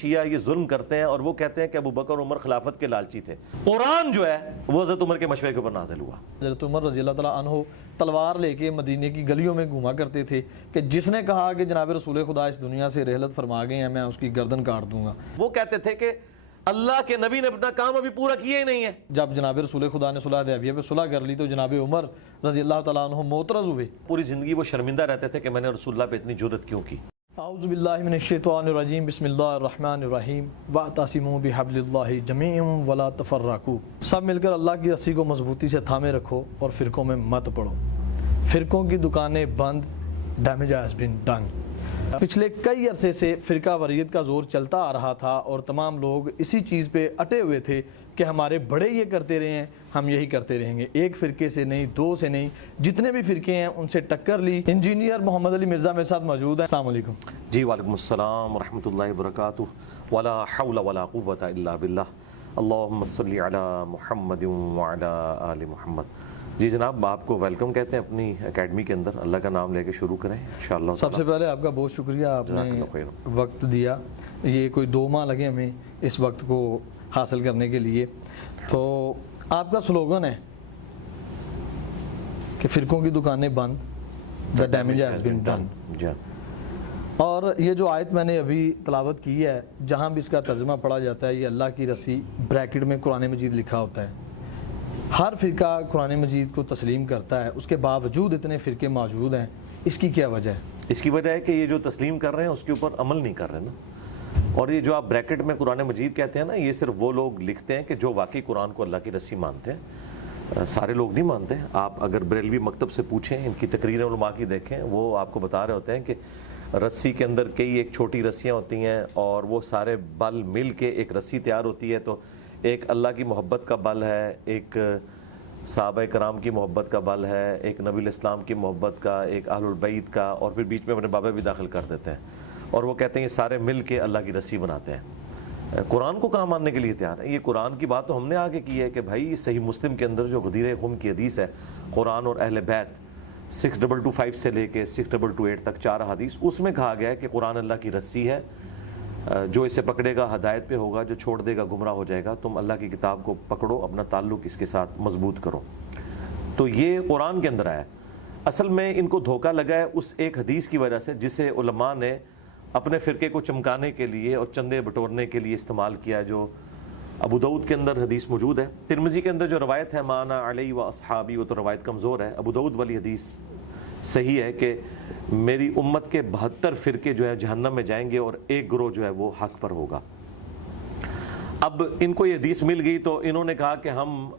شیعہ یہ ظلم کرتے ہیں اور وہ کہتے ہیں کہ ابو بکر عمر خلافت کے لالچی تھے. قرآن جو ہے وہ حضرت عمر کے مشورے کے اوپر نازل ہوا. حضرت عمر رضی اللہ تعالیٰ عنہ تلوار لے کے مدینے کی گلیوں میں گھوما کرتے تھے کہ جس نے کہا کہ جناب رسول خدا اس دنیا سے رحلت فرما گئے ہیں میں اس کی گردن کاٹ دوں گا. وہ کہتے تھے کہ اللہ کے نبی نے اپنا کام ابھی پورا کیا ہی نہیں ہے. جب جناب رسول خدا نے صلح حدیبیہ پہ صلح کر لی تو جناب عمر رضی اللہ تعالیٰ عنہ معترض ہوئے. پوری زندگی وہ شرمندہ رہتے تھے کہ میں نے رسول اللہ پہ اتنی جرأت کیوں کی. اعوذ باللہ من الشیطان الرجیم بسم اللہ الرحمن الرحیم واعتصموا بحبل اللہ جمیعا ولا تفرقوا. سب مل کر اللہ کی رسی کو مضبوطی سے تھامے رکھو اور فرقوں میں مت پڑو. فرقوں کی دکانیں بند. Damage has been done. پچھلے کئی عرصے سے فرقہ واریت کا زور چلتا آ رہا تھا اور تمام لوگ اسی چیز پہ اٹے ہوئے تھے کہ ہمارے بڑے یہ کرتے رہے ہیں ہم یہی کرتے رہیں گے. ایک فرقے سے نہیں، دو سے نہیں، جتنے بھی فرقے ہیں ان سے ٹکر لی. انجینئر محمد علی مرزا میرے ساتھ موجود ہیں. السلام علیکم. جی وعلیکم السلام ورحمۃ اللہ وبرکاتہ. ولا حول ولا قوة الا باللہ. اللہم صلی علی محمد وعلی آل محمد. جی جناب آپ کو ویلکم کہتے ہیں اپنی اکیڈمی کے اندر. اللہ کا نام لے کے شروع کریں انشاءاللہ. سب سے پہلے آپ کا بہت شکریہ، آپ نے وقت دیا. یہ کوئی 2 ماہ لگے ہمیں اس وقت کو حاصل کرنے کے لیے. تو آپ کا سلوگن ہے کہ فرقوں کی دکانیں بند. The damage has been done. اور یہ جو آیت میں نے ابھی تلاوت کی ہے جہاں بھی اس کا ترجمہ پڑھا جاتا ہے یہ اللہ کی رسی بریکٹ میں قرآن مجید لکھا ہوتا ہے. ہر فرقہ قرآن مجید کو تسلیم کرتا ہے، اس کے باوجود اتنے فرقے موجود ہیں. اس کی کیا وجہ ہے؟ اس کی وجہ ہے کہ یہ جو تسلیم کر رہے ہیں اس کے اوپر عمل نہیں کر رہے نا. اور یہ جو آپ بریکٹ میں قرآن مجید کہتے ہیں نا، یہ صرف وہ لوگ لکھتے ہیں کہ جو واقعی قرآن کو اللہ کی رسی مانتے ہیں. سارے لوگ نہیں مانتے. آپ اگر بریلوی مکتب سے پوچھیں، ان کی تقریر علماء کی دیکھیں، وہ آپ کو بتا رہے ہوتے ہیں کہ رسی کے اندر کئی ایک چھوٹی رسیاں ہوتی ہیں اور وہ سارے بل مل کے ایک رسی تیار ہوتی ہے. تو ایک اللہ کی محبت کا بل ہے، ایک صحابہ کرام کی محبت کا بل ہے، ایک نبی الاسلام کی محبت کا، ایک اہل البیت کا، اور پھر بیچ میں اپنے بابا بھی داخل کر دیتے ہیں. اور وہ کہتے ہیں یہ سارے مل کے اللہ کی رسی بناتے ہیں. قرآن کو کہاں ماننے کے لیے تیار ہے؟ یہ قرآن کی بات تو ہم نے آگے کی ہے کہ بھائی صحیح مسلم کے اندر جو غدیر خم کی حدیث ہے قرآن اور اہل بیت 6225 سے لے کے 6228 تک 4 حدیث، اس میں کہا گیا ہے کہ قرآن اللہ کی رسی ہے. جو اسے پکڑے گا ہدایت پہ ہوگا، جو چھوڑ دے گا گمراہ ہو جائے گا. تم اللہ کی کتاب کو پکڑو، اپنا تعلق اس کے ساتھ مضبوط کرو. تو یہ قرآن کے اندر آیا. اصل میں ان کو دھوکہ لگا ہے اس ایک حدیث کی وجہ سے جسے علماء نے اپنے فرقے کو چمکانے کے لیے اور چندے بٹورنے کے لیے استعمال کیا. جو ابو داؤد کے اندر حدیث موجود ہے. ترمذی کے اندر جو روایت ہے مانا علی و اصحابی، وہ تو روایت کمزور ہے. ابو داؤد والی حدیث صحیح ہے کہ میری امت کے 72 فرقے جو ہے جہنم میں جائیں گے اور ایک گروہ جو ہے وہ حق پر ہوگا. اب ان کو یہ حدیث مل گئی تو انہوں نے کہا کہ ہم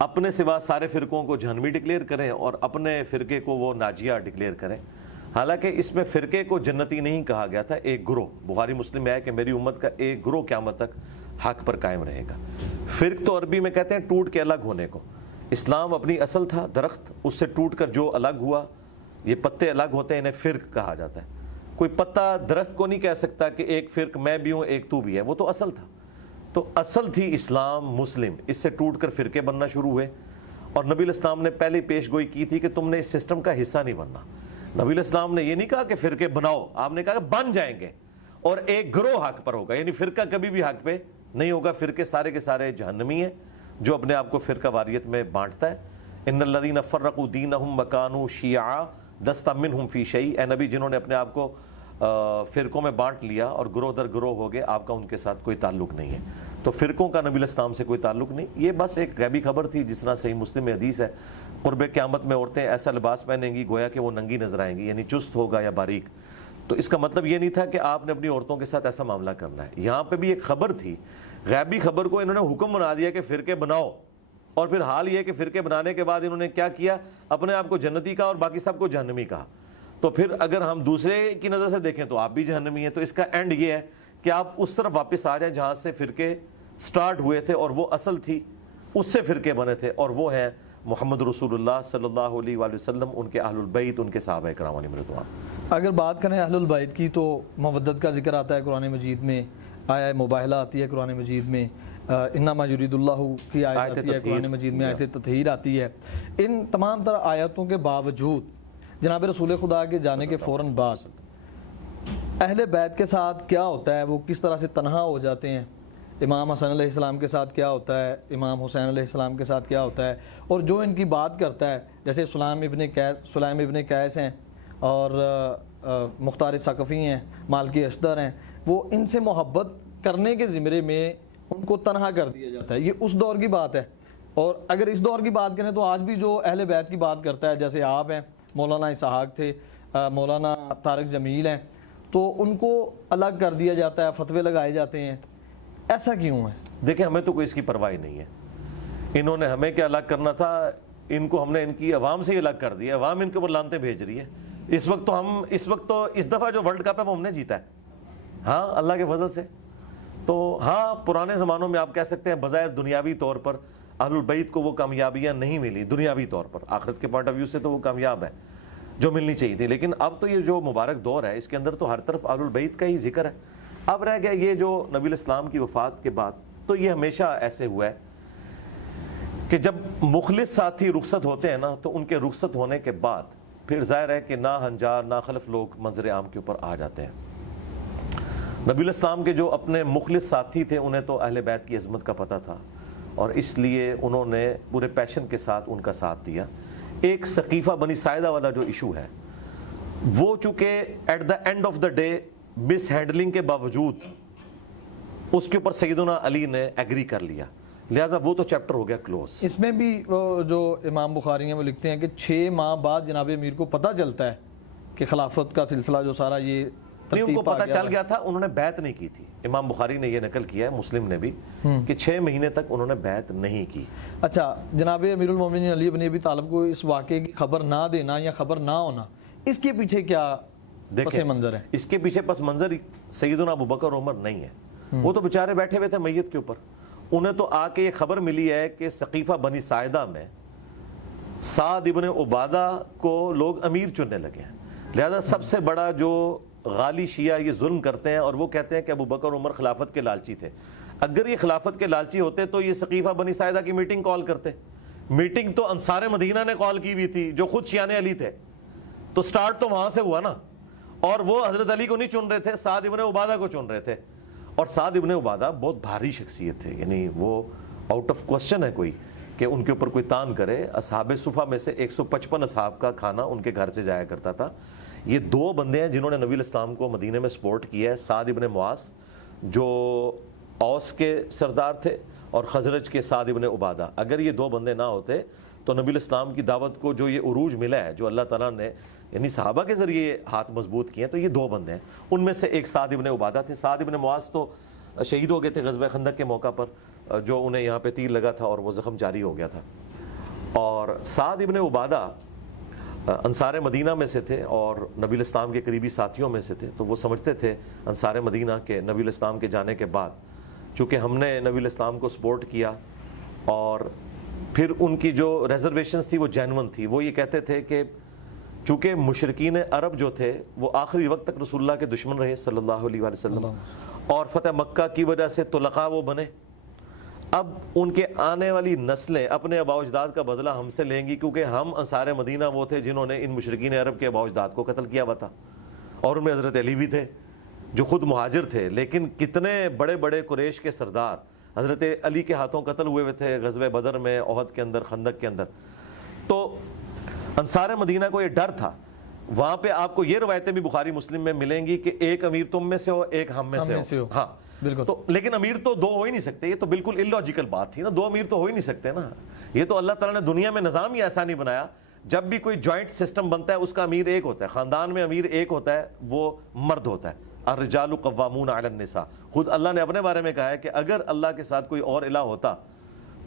اپنے سوا سارے فرقوں کو جہنمی ڈکلیئر کریں اور اپنے فرقے کو وہ ناجیہ ڈکلیئر کریں. حالانکہ اس میں فرقے کو جنتی نہیں کہا گیا تھا، ایک گروہ. بخاری مسلم میں ہے کہ میری امت کا ایک گروہ قیامت تک حق پر قائم رہے گا. فرق تو عربی میں کہتے ہیں ٹوٹ کے الگ ہونے کو. اسلام اپنی اصل تھا درخت، اس سے ٹوٹ کر جو الگ ہوا، یہ پتے الگ ہوتے ہیں، انہیں فرق کہا جاتا ہے. کوئی پتا درخت کو نہیں کہہ سکتا کہ ایک فرق میں بھی ہوں ایک تو بھی ہے، وہ تو اصل تھا. تو اصل تھی اسلام مسلم، اس سے ٹوٹ کر فرقے بننا شروع ہوئے. اور نبی الاسلام نے پہلے پیش گوئی کی تھی کہ تم نے اس سسٹم کا حصہ نہیں بننا. نبی الاسلام نے یہ نہیں کہا کہ فرقے بناؤ، آپ نے کہا کہ بن جائیں گے اور ایک گروہ حق پر ہوگا. یعنی فرقہ کبھی بھی حق پہ نہیں ہوگا. فرقے سارے کے سارے جہنمی ہیں جو اپنے آپ کو فرقہ واریت میں بانٹتا ہے. ان الذین فرقوا دینہم وکانوا شیعا لست منہم فی شیء. اے نبی جنہوں نے اپنے آپ کو فرقوں میں بانٹ لیا اور گروہ در گروہ ہو گئے، آپ کا ان کے ساتھ کوئی تعلق نہیں ہے. تو فرقوں کا نبی الاسلام سے کوئی تعلق نہیں. یہ بس ایک غیبی خبر تھی. جس طرح صحیح مسلم میں حدیث ہے قرب قیامت میں عورتیں ایسا لباس پہنیں گی گویا کہ وہ ننگی نظر آئیں گی، یعنی چست ہوگا یا باریک. تو اس کا مطلب یہ نہیں تھا کہ آپ نے اپنی عورتوں کے ساتھ ایسا معاملہ کرنا ہے. یہاں پہ بھی ایک خبر تھی، غیبی خبر کو انہوں نے حکم بنا دیا کہ فرقے بناؤ. اور پھر حال یہ کہ فرقے بنانے کے بعد انہوں نے کیا کیا؟ اپنے آپ کو جنتی کہا اور باقی سب کو جہنمی کہا. تو پھر اگر ہم دوسرے کی نظر سے دیکھیں تو آپ بھی جہنمی ہیں. تو اس کا اینڈ یہ ہے کہ آپ اس طرف واپس آ جائیں جہاں سے فرقے سٹارٹ ہوئے تھے اور وہ اصل تھی، اس سے فرقے بنے تھے، اور وہ ہیں محمد رسول اللہ صلی اللہ علیہ وآلہ وسلم، ان کے اہل البیت، ان کے صحابہ کرام علیہم رضوان. اگر بات کریں اہل البیت کی تو مودت کا ذکر آتا ہے قرآن مجید میں، آیہ مباہلہ آتی ہے قرآن مجید میں، انما یرید اللہ کی آیت آتی ہے قرآن مجید میں، آیت تطہیر آتی ہے. ان تمام تر آیاتوں کے باوجود جناب رسول خدا کے جانے کے فوراً بعد اہل بیت کے ساتھ کیا ہوتا ہے، وہ کس طرح سے تنہا ہو جاتے ہیں؟ امام حسن علیہ السلام کے ساتھ کیا ہوتا ہے، امام حسین علیہ السلام کے ساتھ کیا ہوتا ہے، اور جو ان کی بات کرتا ہے جیسے سلیم ابن قیس ہیں اور مختار ثقفی ہیں، مالکی اشتر ہیں، وہ ان سے محبت کرنے کے زمرے میں ان کو تنہا کر دیا جاتا ہے. یہ اس دور کی بات ہے. اور اگر اس دور کی بات کریں تو آج بھی جو اہل بیت کی بات کرتا ہے، جیسے آپ ہیں، مولانا اسحاق تھے، مولانا طارق جمیل ہیں، تو ان کو الگ کر دیا جاتا ہے، فتوے لگائے جاتے ہیں. ایسا کیوں ہے؟ دیکھیں ہمیں تو کوئی اس کی پرواہ نہیں ہے. انہوں نے ہمیں کیا الگ کرنا تھا، ان کو ہم نے ان کی عوام سے ہی الگ کر دیا. عوام ان کے اوپر لانتیں بھیج رہی ہے. اس وقت تو اس دفعہ جو ورلڈ کپ ہے وہ ہم نے جیتا ہے، ہاں اللہ کے فضل سے. تو ہاں پرانے زمانوں میں آپ کہہ سکتے ہیں بظاہر دنیاوی طور پر اہل البیت کو وہ کامیابیاں نہیں ملی دنیاوی طور پر، آخرت کے پوائنٹ آف ویو سے تو وہ کامیاب ہے جو ملنی چاہیے تھی. لیکن اب تو یہ جو مبارک دور ہے اس کے اندر تو ہر طرف اہل البیت کا ہی ذکر ہے. اب رہ گیا یہ جو نبی الاسلام کی وفات کے بعد، تو یہ ہمیشہ ایسے ہوا ہے کہ جب مخلص ساتھی رخصت ہوتے ہیں نا تو ان کے رخصت ہونے کے بعد پھر ظاہر ہے کہ نا ہنجار نا خلف لوگ منظر عام کے اوپر آ جاتے ہیں. نبی الاسلام کے جو اپنے مخلص ساتھی تھے انہیں تو اہل بیت کی عظمت کا پتہ تھا اور اس لیے انہوں نے پورے پیشن کے ساتھ ان کا ساتھ دیا. ایک ثقیفہ بنی ساعدہ والا جو ایشو ہے وہ چونکہ at the end of the day mishandling کے باوجود اس کے اوپر سیدنا علی نے ایگری کر لیا، لہٰذا وہ تو چیپٹر ہو گیا کلوز. اس میں بھی جو امام بخاری ہیں وہ لکھتے ہیں کہ 6 ماہ بعد جناب امیر کو پتہ چلتا ہے کہ خلافت کا سلسلہ جو سارا یہ نہیں ان کو پتہ چل گیا تھا، انہوں نے بیعت نہیں کی تھی. امام بخاری نے یہ نقل کیا ہے، مسلم نے بھی، کہ 6 مہینے تک انہوں نے بیعت نہیں کی. اچھا، جناب امیر المومنین علی بن ابی طالب کو اس واقعے کی خبر نہ دینا یا خبر نہ ہونا، اس کے پیچھے کیا پس منظر ہے؟ اس کے پیچھے پس منظر سیدنا ابوبکر عمر نہیں ہے. وہ تو بیچارے بیٹھے ہوئے تھے میت کے اوپر، انہیں تو آ کے یہ خبر ملی ہے کہ ثقیفہ بنی ساعدہ میں سعد ابن عبادہ کو لوگ امیر چننے لگے ہیں. لہذا سب سے بڑا جو غالی شیعہ یہ ظلم کرتے ہیں اور وہ کہتے ہیں کہ ابوبکر عمر خلافت کے لالچی تھے. اگر یہ خلافت کے لالچی ہوتے تو یہ ثقیفہ بنی ساعدہ کی میٹنگ کال کرتے. میٹنگ تو انصار مدینہ نے کال کی ہوئی تھی جو خود شیعان علی تھے، تو سٹارٹ تو وہاں سے ہوا نا. اور وہ حضرت علی کو نہیں چن رہے تھے، سعد ابن عبادہ کو چن رہے تھے. اور سعد ابن عبادہ بہت بھاری شخصیت تھے، یعنی وہ آؤٹ آف کوسچن ہے کوئی کہ ان کے اوپر کوئی تان کرے. اصحاب صفہ میں سے 155 اصحاب کا کھانا ان کے گھر سے جایا کرتا تھا. یہ 2 بندے ہیں جنہوں نے نبی الاسلام کو مدینے میں سپورٹ کیا ہے. سعد ابن معاذ جو اوس کے سردار تھے اور خزرج کے سعد ابن عبادہ. اگر یہ 2 بندے نہ ہوتے تو نبی الاسلام کی دعوت کو جو یہ عروج ملا ہے جو اللہ تعالیٰ نے یعنی صحابہ کے ذریعے ہاتھ مضبوط کیے ہیں، تو یہ 2 بندے ہیں. ان میں سے ایک سعد ابن عبادہ تھے. سعد ابن معاذ تو شہید ہو گئے تھے غزوہ خندق کے موقع پر، جو انہیں یہاں پہ تیر لگا تھا اور وہ زخم جاری ہو گیا تھا. اور سعد ابن عبادہ انصار مدینہ میں سے تھے اور نبی الاسلام کے قریبی ساتھیوں میں سے تھے. تو وہ سمجھتے تھے انصار مدینہ کے نبی الاسلام کے جانے کے بعد چونکہ ہم نے نبی الاسلام کو سپورٹ کیا اور پھر ان کی جو ریزرویشنز تھی وہ جینون تھی. وہ یہ کہتے تھے کہ چونکہ مشرکین عرب جو تھے وہ آخری وقت تک رسول اللہ کے دشمن رہے صلی اللہ علیہ وسلم، اور فتح مکہ کی وجہ سے طلقاء وہ بنے. اب ان کے آنے والی نسلیں اپنے آباء و اجداد کا بدلہ ہم سے لیں گی، کیونکہ ہم انصار مدینہ وہ تھے جنہوں نے ان مشرکین عرب کے آباء و اجداد کو قتل کیا ہوا تھا. اور ان میں حضرت علی بھی تھے جو خود مہاجر تھے، لیکن کتنے بڑے بڑے قریش کے سردار حضرت علی کے ہاتھوں قتل ہوئے تھے غزوہ بدر میں، احد کے اندر، خندق کے اندر. تو انصار مدینہ کو یہ ڈر تھا. وہاں پہ آپ کو یہ روایتیں بھی بخاری مسلم میں ملیں گی کہ ایک امیر تم میں سے ہو، ایک ہم میں سے ہو. ہاں بالکل. تو لیکن امیر تو 2 ہو ہی نہیں سکتے، یہ تو بالکل اللاجیکل بات تھی نا. 2 امیر تو ہو ہی نہیں سکتے نا. یہ تو اللہ تعالیٰ نے دنیا میں نظام ہی ایسا نہیں بنایا. جب بھی کوئی جوائنٹ سسٹم بنتا ہے اس کا امیر ایک ہوتا ہے، خاندان میں امیر ایک ہوتا ہے، وہ مرد ہوتا ہے. الرجال قوامون علی النساء. خود اللہ نے اپنے بارے میں کہا ہے کہ اگر اللہ کے ساتھ کوئی اور الہ ہوتا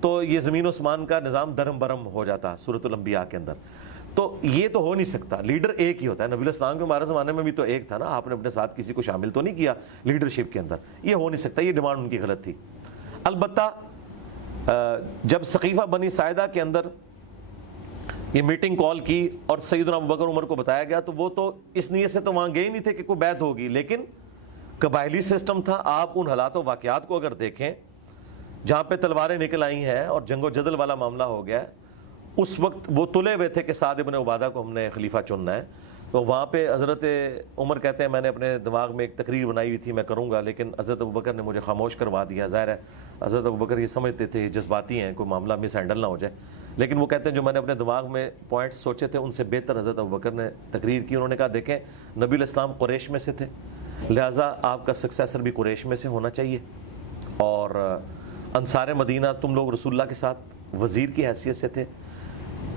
تو یہ زمین و آسمان کا نظام درم برم ہو جاتا سورۃ الانبیاء کے اندر. تو یہ تو ہو نہیں سکتا، لیڈر ایک ہی ہوتا ہے. نبی الاسلام کے ہمارے زمانے میں بھی تو ایک تھا نا، آپ نے اپنے ساتھ کسی کو شامل تو نہیں کیا لیڈرشپ کے اندر. یہ ہو نہیں سکتا، یہ ڈیمانڈ ان کی غلط تھی. البتہ جب ثقیفہ بنی ساعدہ کے اندر یہ میٹنگ کال کی اور سیدنا ابوبکر عمر کو بتایا گیا تو وہ تو اس نیت سے تو وہاں گئے نہیں تھے کہ کوئی بیعت ہوگی، لیکن قبائلی سسٹم تھا. آپ ان حالات و واقعات کو اگر دیکھیں جہاں پہ تلواریں نکل آئی ہیں اور جنگ و جدل والا معاملہ ہو گیا ہے، اس وقت وہ تلے ہوئے تھے کہ سعد ابن عبادہ کو ہم نے خلیفہ چننا ہے. تو وہاں پہ حضرت عمر کہتے ہیں میں نے اپنے دماغ میں ایک تقریر بنائی ہوئی تھی میں کروں گا، لیکن حضرت ابوبکر نے مجھے خاموش کروا دیا۔ ظاہر ہے حضرت ابوبکر یہ سمجھتے تھے جذباتی ہیں، کوئی معاملہ مس ہینڈل نہ ہو جائے، لیکن وہ کہتے ہیں جو میں نے اپنے دماغ میں پوائنٹس سوچے تھے ان سے بہتر حضرت ابوبکر نے تقریر کی۔ انہوں نے کہا دیکھیں نبی علیہ السلام قریش میں سے تھے، لہٰذا آپ کا سکسیسر بھی قریش میں سے ہونا چاہیے، اور انصار مدینہ تم لوگ رسول اللہ کے ساتھ وزیر کی حیثیت سے تھے،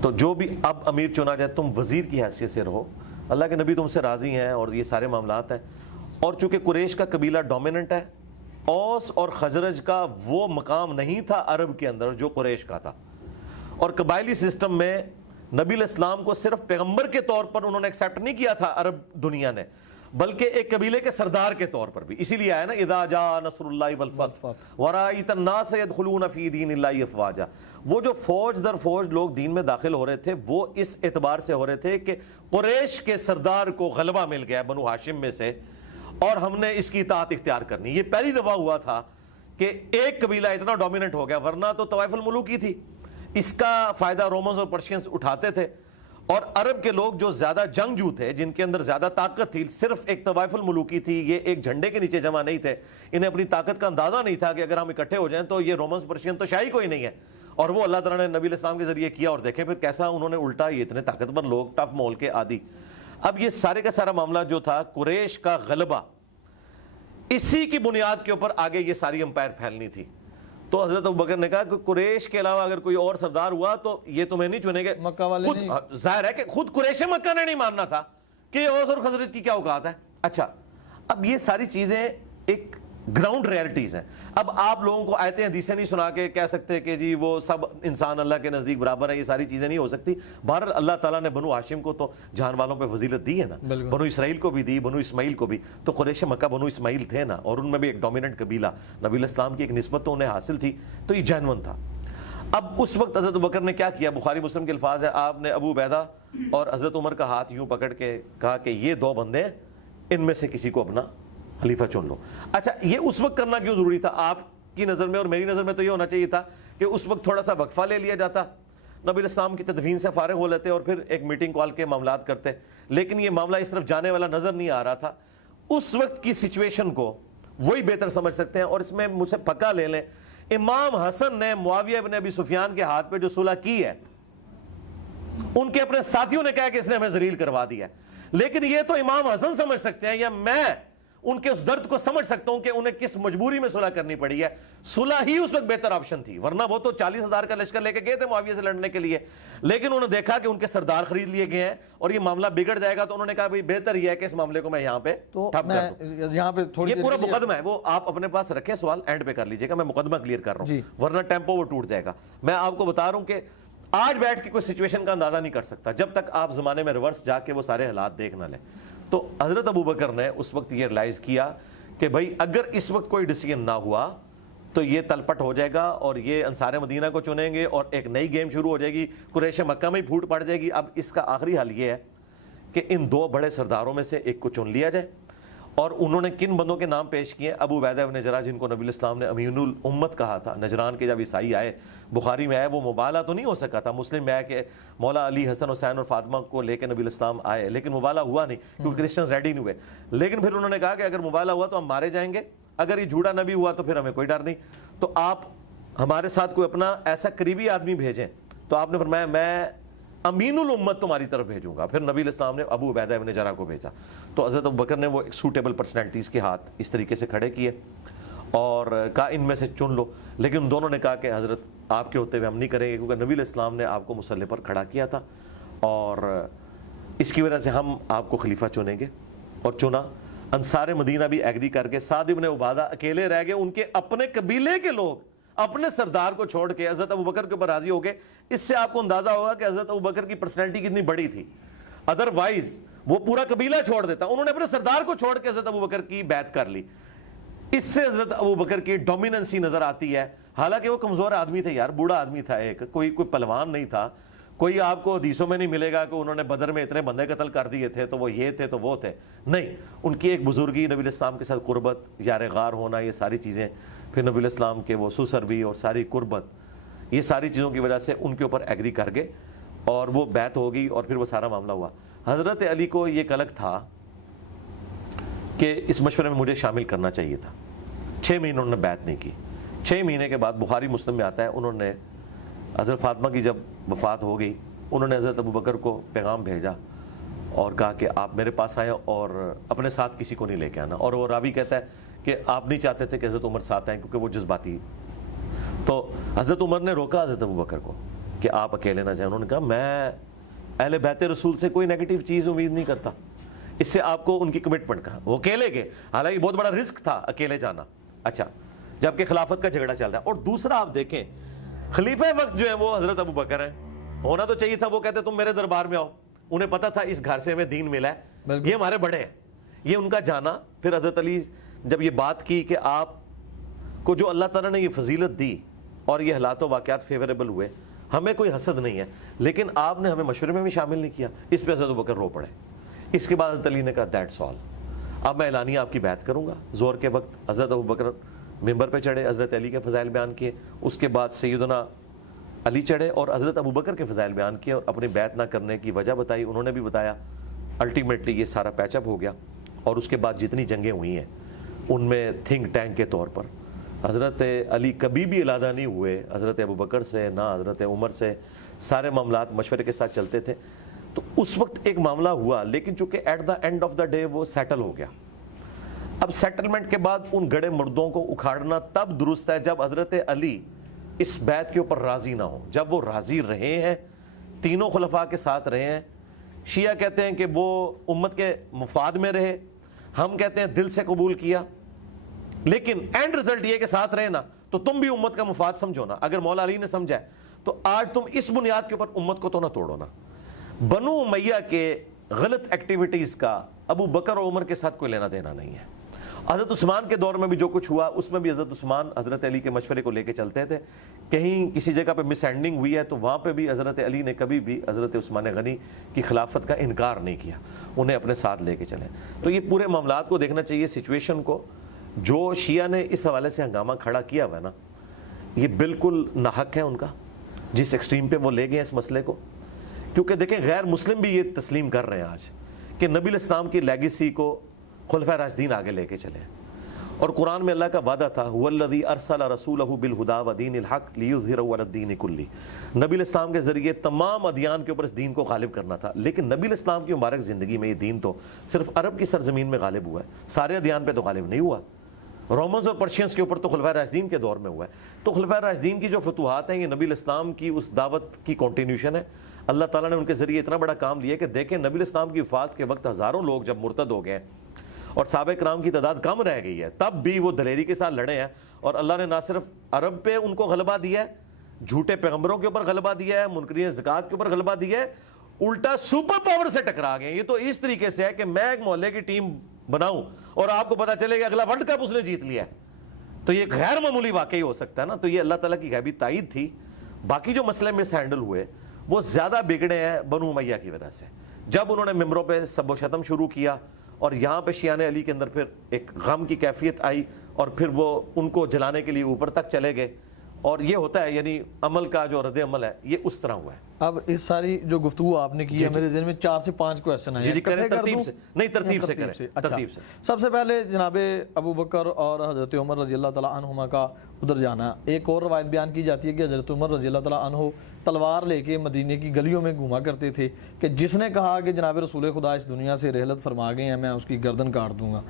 تو جو بھی اب امیر چنا جائے تم وزیر کی حیثیت سے رہو، اللہ کے نبی تم سے راضی ہیں اور یہ سارے معاملات ہیں۔ اور چونکہ قریش کا قبیلہ ڈومیننٹ ہے، اوس اور خزرج کا وہ مقام نہیں تھا عرب کے اندر جو قریش کا تھا، اور قبائلی سسٹم میں نبی علیہ السلام کو صرف پیغمبر کے طور پر انہوں نے ایکسیپٹ نہیں کیا تھا عرب دنیا نے، بلکہ ایک قبیلے کے سردار کے طور پر بھی۔ اسی لیے آیا نا اذا جاء نصر اللہ والفتح ورأیت الناس يدخلون فی دین اللہ افواجا، وہ جو فوج در فوج لوگ دین میں داخل ہو رہے تھے وہ اس اعتبار سے ہو رہے تھے کہ قریش کے سردار کو غلبہ مل گیا بنو ہاشم میں سے، اور ہم نے اس کی اطاعت اختیار کرنی۔ یہ پہلی دفعہ ہوا تھا کہ ایک قبیلہ اتنا ڈومیننٹ ہو گیا، ورنہ تو طوائف الملوک ہی تھی، اس کا فائدہ رومنز اور پرشینز اٹھاتے تھے، اور عرب کے لوگ جو زیادہ جنگجو تھے، جن کے اندر زیادہ طاقت تھی، صرف ایک طوائف الملوکی تھی، یہ ایک جھنڈے کے نیچے جمع نہیں تھے، انہیں اپنی طاقت کا اندازہ نہیں تھا کہ اگر ہم اکٹھے ہو جائیں تو یہ رومنز پرشین تو شاہی کوئی نہیں ہے، اور وہ اللہ تعالیٰ نے نبی علیہ السلام کے ذریعے کیا، اور دیکھیں پھر کیسا انہوں نے الٹا، یہ اتنے طاقتور لوگ، ٹف مول کے عادی۔ اب یہ سارے کا سارا معاملہ جو تھا قریش کا غلبہ، اسی کی بنیاد کے اوپر آگے یہ ساری امپائر پھیلنی تھی۔ تو حضرت ابوبکر نے کہا کہ قریش کے علاوہ اگر کوئی اور سردار ہوا تو یہ تمہیں نہیں چنیں گے، مکہ والے نہیں۔ ظاہر ہے کہ خود قریش مکہ نے نہیں ماننا تھا کہ اوس اور خزرج کی کیا اوقات ہے۔ اچھا اب یہ ساری چیزیں ایک گراؤنڈ ریئلٹیز ہیں۔ اب آپ لوگوں کو آیتیں حدیثیں نہیں سنا کے کہہ سکتے کہ جی وہ سب انسان اللہ کے نزدیک برابر ہے، یہ ساری چیزیں نہیں ہو سکتی۔ بہرحال اللہ تعالیٰ نے بنو ہاشم کو تو جان والوں پہ فضیلت دی ہے نا، بنو اسرائیل کو بھی دی، بنو اسماعیل کو بھی، تو قریش مکہ بنو اسماعیل تھے نا، اور ان میں بھی ایک ڈومیننٹ قبیلہ، نبی علیہ السلام کی ایک نسبت تو انہیں حاصل تھی، تو یہ جینون تھا۔ اب اس وقت حضرت ابوبکر نے کیا کیا، بخاری مسلم کے الفاظ ہیں، آپ نے ابو عبیدہ اور حضرت عمر کا ہاتھ یوں پکڑ کے کہا کہ یہ دو بندے ہیں، ان میں سے کسی کو اپنا خلیفہ چن لو۔ اچھا یہ اس وقت کرنا کیوں ضروری تھا؟ آپ کی نظر میں اور میری نظر میں تو یہ ہونا چاہیے تھا کہ اس وقت تھوڑا سا وقفہ لے لیا جاتا، نبی علیہ السلام کی تدفین سے فارغ ہو لیتے اور پھر ایک میٹنگ کال کے معاملات کرتے، لیکن یہ معاملہ اس طرف جانے والا نظر نہیں آ رہا تھا۔ اس وقت کی سچویشن کو وہی بہتر سمجھ سکتے ہیں، اور اس میں مجھ سے پکا لے لیں، امام حسن نے معاویہ بن ابی سفیان کے ہاتھ پہ جو صلح کی ہے، ان کے اپنے ساتھیوں نے کہا کہ اس نے ہمیں ذلیل کروا دیا ہے، لیکن یہ تو امام حسن سمجھ سکتے ہیں، یا میں ان کے اس درد کو سمجھ سکتا ہوں کہ انہیں کس مجبوری میں صلح کرنی پڑی ہے۔ صلح ہی اس وقت بہتر آپشن تھی، ورنہ وہ تو 40,000 کا لشکر لے کے گئے تھے معاویہ سے لڑنے کے لیے، لیکن انہوں نے دیکھا کہ ان کے سردار خرید لیے گئے ہیں اور یہ معاملہ بگڑ جائے گا، تو انہوں نے کہا بھائی بہتر یہ ہے کہ اس معاملے کو میں یہاں پہ تو ٹھپ میں کر دوں۔ یہاں پہ تھوڑی یہ پورا مقدمہ ہے، وہ آپ اپنے پاس رکھیں، سوال اینڈ پہ کر لیجئے گا، میں مقدمہ کلیئر کر رہا ہوں، ورنہ ٹیمپو وہ ٹوٹ جائے گا۔ میں آپ کو بتا رہا ہوں کہ آج بیٹھ کے کوئی سچویشن کا اندازہ نہیں کر سکتا جب تک آپ زمانے میں ریورس جا کے وہ سارے حالات دیکھ نہ لیں۔ تو حضرت ابوبکر نے اس وقت یہ ریلائز کیا کہ بھائی اگر اس وقت کوئی ڈیسیژن نہ ہوا تو یہ تلپٹ ہو جائے گا، اور یہ انصار مدینہ کو چنیں گے اور ایک نئی گیم شروع ہو جائے گی، قریش مکہ میں ہی پھوٹ پڑ جائے گی۔ اب اس کا آخری حل یہ ہے کہ ان دو بڑے سرداروں میں سے ایک کو چن لیا جائے، اور انہوں نے کن بندوں کے نام پیش کیے؟ ابو عبیدہ بن جراح، جن کو نبی علیہ السلام نے امین الامت کہا تھا۔ نجران کے جب عیسائی آئے، بخاری میں آئے، وہ مبالغہ تو نہیں ہو سکا تھا، مسلم میں آیا کہ مولا علی، حسن، حسین اور فاطمہ کو لے کے نبی علیہ السلام آئے، لیکن مبالغہ ہوا نہیں کیونکہ کرسچن ریڈی نہیں ہوئے۔ لیکن پھر انہوں نے کہا کہ اگر مبالغہ ہوا تو ہم مارے جائیں گے، اگر یہ جھوٹا نبی ہوا تو پھر ہمیں کوئی ڈر نہیں، تو آپ ہمارے ساتھ کوئی اپنا ایسا قریبی آدمی بھیجیں۔ تو آپ نے فرمایا میں امین الامت تمہاری طرف بھیجوں گا۔ پھر نبی علیہ السلام نے ابو عبیدہ ابن جراح کو بھیجا۔ تو حضرت ابوبکر نے وہ ایک سوٹیبل پرسنالٹیز کے ہاتھ اس طریقے سے کھڑے کیے اور کہا ان میں سے چن لو، لیکن دونوں نے کہا کہ حضرت آپ کے ہوتے ہوئے ہم نہیں کریں گے، کیونکہ نبی علیہ السلام نے آپ کو مسلح پر کھڑا کیا تھا، اور اس کی وجہ سے ہم آپ کو خلیفہ چنیں گے۔ اور چنا، انصار مدینہ بھی ایگری کر کے، سعد بن عبادہ اکیلے رہ گئے، ان کے اپنے قبیلے کے لوگ اپنے سردار کو چھوڑ کے حضرت ابوبکر کے اوپر راضی ہو گئے۔ اس سے آپ کو اندازہ ہوگا کہ حضرت ابوبکر کی پرسنالٹی کتنی بڑی تھی، ادروائز وہ پورا قبیلہ چھوڑ دیتا، انہوں نے اپنے سردار کو چھوڑ کے حضرت ابوبکر کی بیعت کر لی۔ اس سے حضرت ابوبکر کی ڈومیننسی نظر آتی ہے، حالانکہ وہ کمزور آدمی تھے یار، بوڑھا آدمی تھا، ایک کوئی پہلوان نہیں تھا، کوئی آپ کو حدیثوں میں نہیں ملے گا کہ انہوں نے بدر میں اتنے بندے قتل کر دیے تھے تو وہ یہ تھے تو وہ تھے، نہیں، ان کی ایک بزرگی، نبی علیہ السلام کے ساتھ قربت، یار غار ہونا، یہ ساری چیزیں، پھر نبی علیہ السلام کے وہ سسر بھی اور ساری قربت، یہ ساری چیزوں کی وجہ سے ان کے اوپر ایگری کر گئے اور وہ بیعت ہو گئی اور پھر وہ سارا معاملہ ہوا۔ حضرت علی کو یہ کلک تھا کہ اس مشورے میں مجھے شامل کرنا چاہیے تھا. 6 مہینے انہوں نے بیعت نہیں کی. 6 مہینے کے بعد بخاری مسلم میں آتا ہے انہوں نے حضرت فاطمہ کی جب وفات ہو گئی انہوں نے حضرت ابوبکر کو پیغام بھیجا اور کہا کہ آپ میرے پاس آئیں اور اپنے ساتھ کسی کو نہیں لے کے آنا. اور وہ راوی کہتا ہے کہ آپ نہیں چاہتے تھے کہ حضرت عمر ساتھ آئیں کیونکہ وہ جذباتی. تو حضرت عمر نے روکا حضرت ابوبکر کو کہ آپ اکیلے نہ جائیں. انہوں نے کہا میں اہل بیت رسول سے کوئی نیگیٹو چیز امید نہیں کرتا, اس سے آپ کو ان کی کمٹمنٹ کا. وہ اکیلے گئے, حالانکہ بہت بڑا رسک تھا اکیلے جانا. اچھا, جبکہ خلافت کا جھگڑا چل رہا ہے. اور دوسرا آپ دیکھیں خلیفہ وقت جو ہے وہ حضرت ابوبکر ہیں. ہونا تو چاہیے تھا وہ کہتے تم میرے دربار میں آؤ, انہیں پتا تھا اس گھر سے ہمیں دین ملا ہے, یہ ہمارے بڑے ہیں. یہ ان کا جانا. پھر حضرت علی جب یہ بات کی کہ آپ کو جو اللہ تعالیٰ نے یہ فضیلت دی اور یہ حالات و واقعات فیوریبل ہوئے, ہمیں کوئی حسد نہیں ہے, لیکن آپ نے ہمیں مشورے میں بھی شامل نہیں کیا. اس پہ حضرت ابوبکر رو پڑے. اس کے بعد حضرت علی نے کہا دیٹس آل, اب میں اعلانیہ آپ کی بیعت کروں گا. زور کے وقت حضرت ابوبکر ممبر پہ چڑھے, حضرت علی کے فضائل بیان کیے. اس کے بعد سیدنا علی چڑھے اور حضرت ابوبکر کے فضائل بیان کیے اور اپنی بیعت نہ کرنے کی وجہ بتائی. انہوں نے بھی بتایا. الٹیمیٹلی یہ سارا پیچ اپ ہو گیا. اور اس کے بعد جتنی جنگیں ہوئی ہیں ان میں تھنک ٹینک کے طور پر حضرت علی کبھی بھی علیحدہ نہیں ہوئے حضرت ابوبکر سے, نہ حضرت عمر سے. سارے معاملات مشورے کے ساتھ چلتے تھے. تو اس وقت ایک معاملہ ہوا, لیکن چونکہ at the end of the day وہ سیٹل ہو گیا. اب سیٹلمنٹ کے بعد ان گڑے مردوں کو اکھاڑنا تب درست ہے جب حضرت علی اس بیعت کے اوپر راضی نہ ہو. جب وہ راضی رہے ہیں, تینوں خلفاء کے ساتھ رہے ہیں. شیعہ کہتے ہیں کہ وہ امت کے مفاد میں رہے, ہم کہتے ہیں دل سے قبول کیا, لیکن اینڈ رزلٹ یہ کہ ساتھ رہے نا, تو تم بھی امت کا مفاد سمجھو نا. اگر مولا علی نے سمجھا ہے تو آج تم اس بنیاد کے اوپر امت کو تو نہ توڑو نا. بنو امیہ کے غلط ایکٹیویٹیز کا ابو بکر اور عمر کے ساتھ کوئی لینا دینا نہیں ہے. حضرت عثمان کے دور میں بھی جو کچھ ہوا اس میں بھی حضرت عثمان حضرت علی کے مشورے کو لے کے چلتے تھے. کہیں کسی جگہ پہ مس ہینڈلنگ ہوئی ہے تو وہاں پہ بھی حضرت علی نے کبھی بھی حضرت عثمان غنی کی خلافت کا انکار نہیں کیا, انہیں اپنے ساتھ لے کے چلے. تو یہ پورے معاملات کو دیکھنا چاہیے, سچویشن کو. جو شیعہ نے اس حوالے سے ہنگامہ کھڑا کیا ہوا ہے نا, یہ بالکل ناحق ہے ان کا, جس ایکسٹریم پہ وہ لے گئے اس مسئلے کو. کیونکہ دیکھیں غیر مسلم بھی یہ تسلیم کر رہے ہیں آج کہ نبی الاسلام کی لیگیسی کو خلفائے راشدین آگے لے کے چلے. اور قرآن میں اللہ کا وعدہ تھا هُوَ ارسل رسولہ بالہدیٰ ودین الحق لیظہرہ علی الدین کلہ. نبی الاسلام کے ذریعے تمام ادیان کے اوپر اس دین کو غالب کرنا تھا. لیکن نبی الاسلام کی مبارک زندگی میں یہ دین تو صرف عرب کی سرزمین میں غالب ہوا ہے, سارے ادیان پہ تو غالب نہیں ہوا. رومنز اور پرشینز کے اوپر تو خلفائے راشدین کے دور میں ہوا ہے. تو خلفائے راشدین کی جو فتوحات ہیں یہ نبی الاسلام کی اس دعوت کی کنٹینیوشن ہے. اللہ تعالیٰ نے ان کے ذریعے اتنا بڑا کام لیا کہ دیکھیں نبی الاسلام کی وفات کے وقت ہزاروں لوگ جب مرتد ہو گئے اور صحابہ کرام کی تعداد کم رہ گئی ہے, تب بھی وہ دلیری کے ساتھ لڑے ہیں. اور اللہ نے نہ صرف عرب پہ ان کو غلبہ دیا ہے, جھوٹے پیغمبروں کے اوپر غلبہ دیا ہے, منکرین زکوٰۃ کے اوپر غلبہ دیا ہے, الٹا سپر پاور سے ٹکرا گئے. یہ تو اس طریقے سے ہے کہ میں ایک محلے کی ٹیم بناؤں اور آپ کو پتا چلے گا اگلا ورلڈ کپ اس نے جیت لیا ہے, تو یہ غیر معمولی واقعی ہو سکتا ہے نا. تو یہ اللہ تعالیٰ کی غیبی تائید تھی. باقی جو مسئلے مس ہینڈل ہوئے وہ زیادہ بگڑے ہیں بنو امیہ کی وجہ سے, جب انہوں نے ممبروں پہ سب و شتم شروع کیا اور یہاں پہ شیعان علی کے اندر پھر ایک غم کی کیفیت آئی اور پھر وہ ان کو جلانے کے لیے اوپر تک چلے گئے. اور یہ ہوتا ہے, یعنی عمل کا جو رد عمل ہے یہ اس طرح ہوا ہے. اب اس ساری جو گفتگو آپ نے کی ہے میرے ذہن میں 4 سے 5 کویسچن ہیں. جی کریں ترتیب سے, نہیں ترتیب سے کریں, ترتیب سے. سب سے پہلے جناب ابو بکر اور حضرت عمر رضی اللہ تعالیٰ عنہما کا ادھر جانا. ایک اور روایت بیان کی جاتی ہے کہ حضرت عمر رضی اللہ تعالیٰ عنہ تلوار لے کے مدینے کی گلیوں میں گھوما کرتے تھے کہ جس نے کہا کہ جناب رسول خدا اس دنیا سے رحلت فرما گئے ہیں میں اس کی گردن کاٹ دوں گا.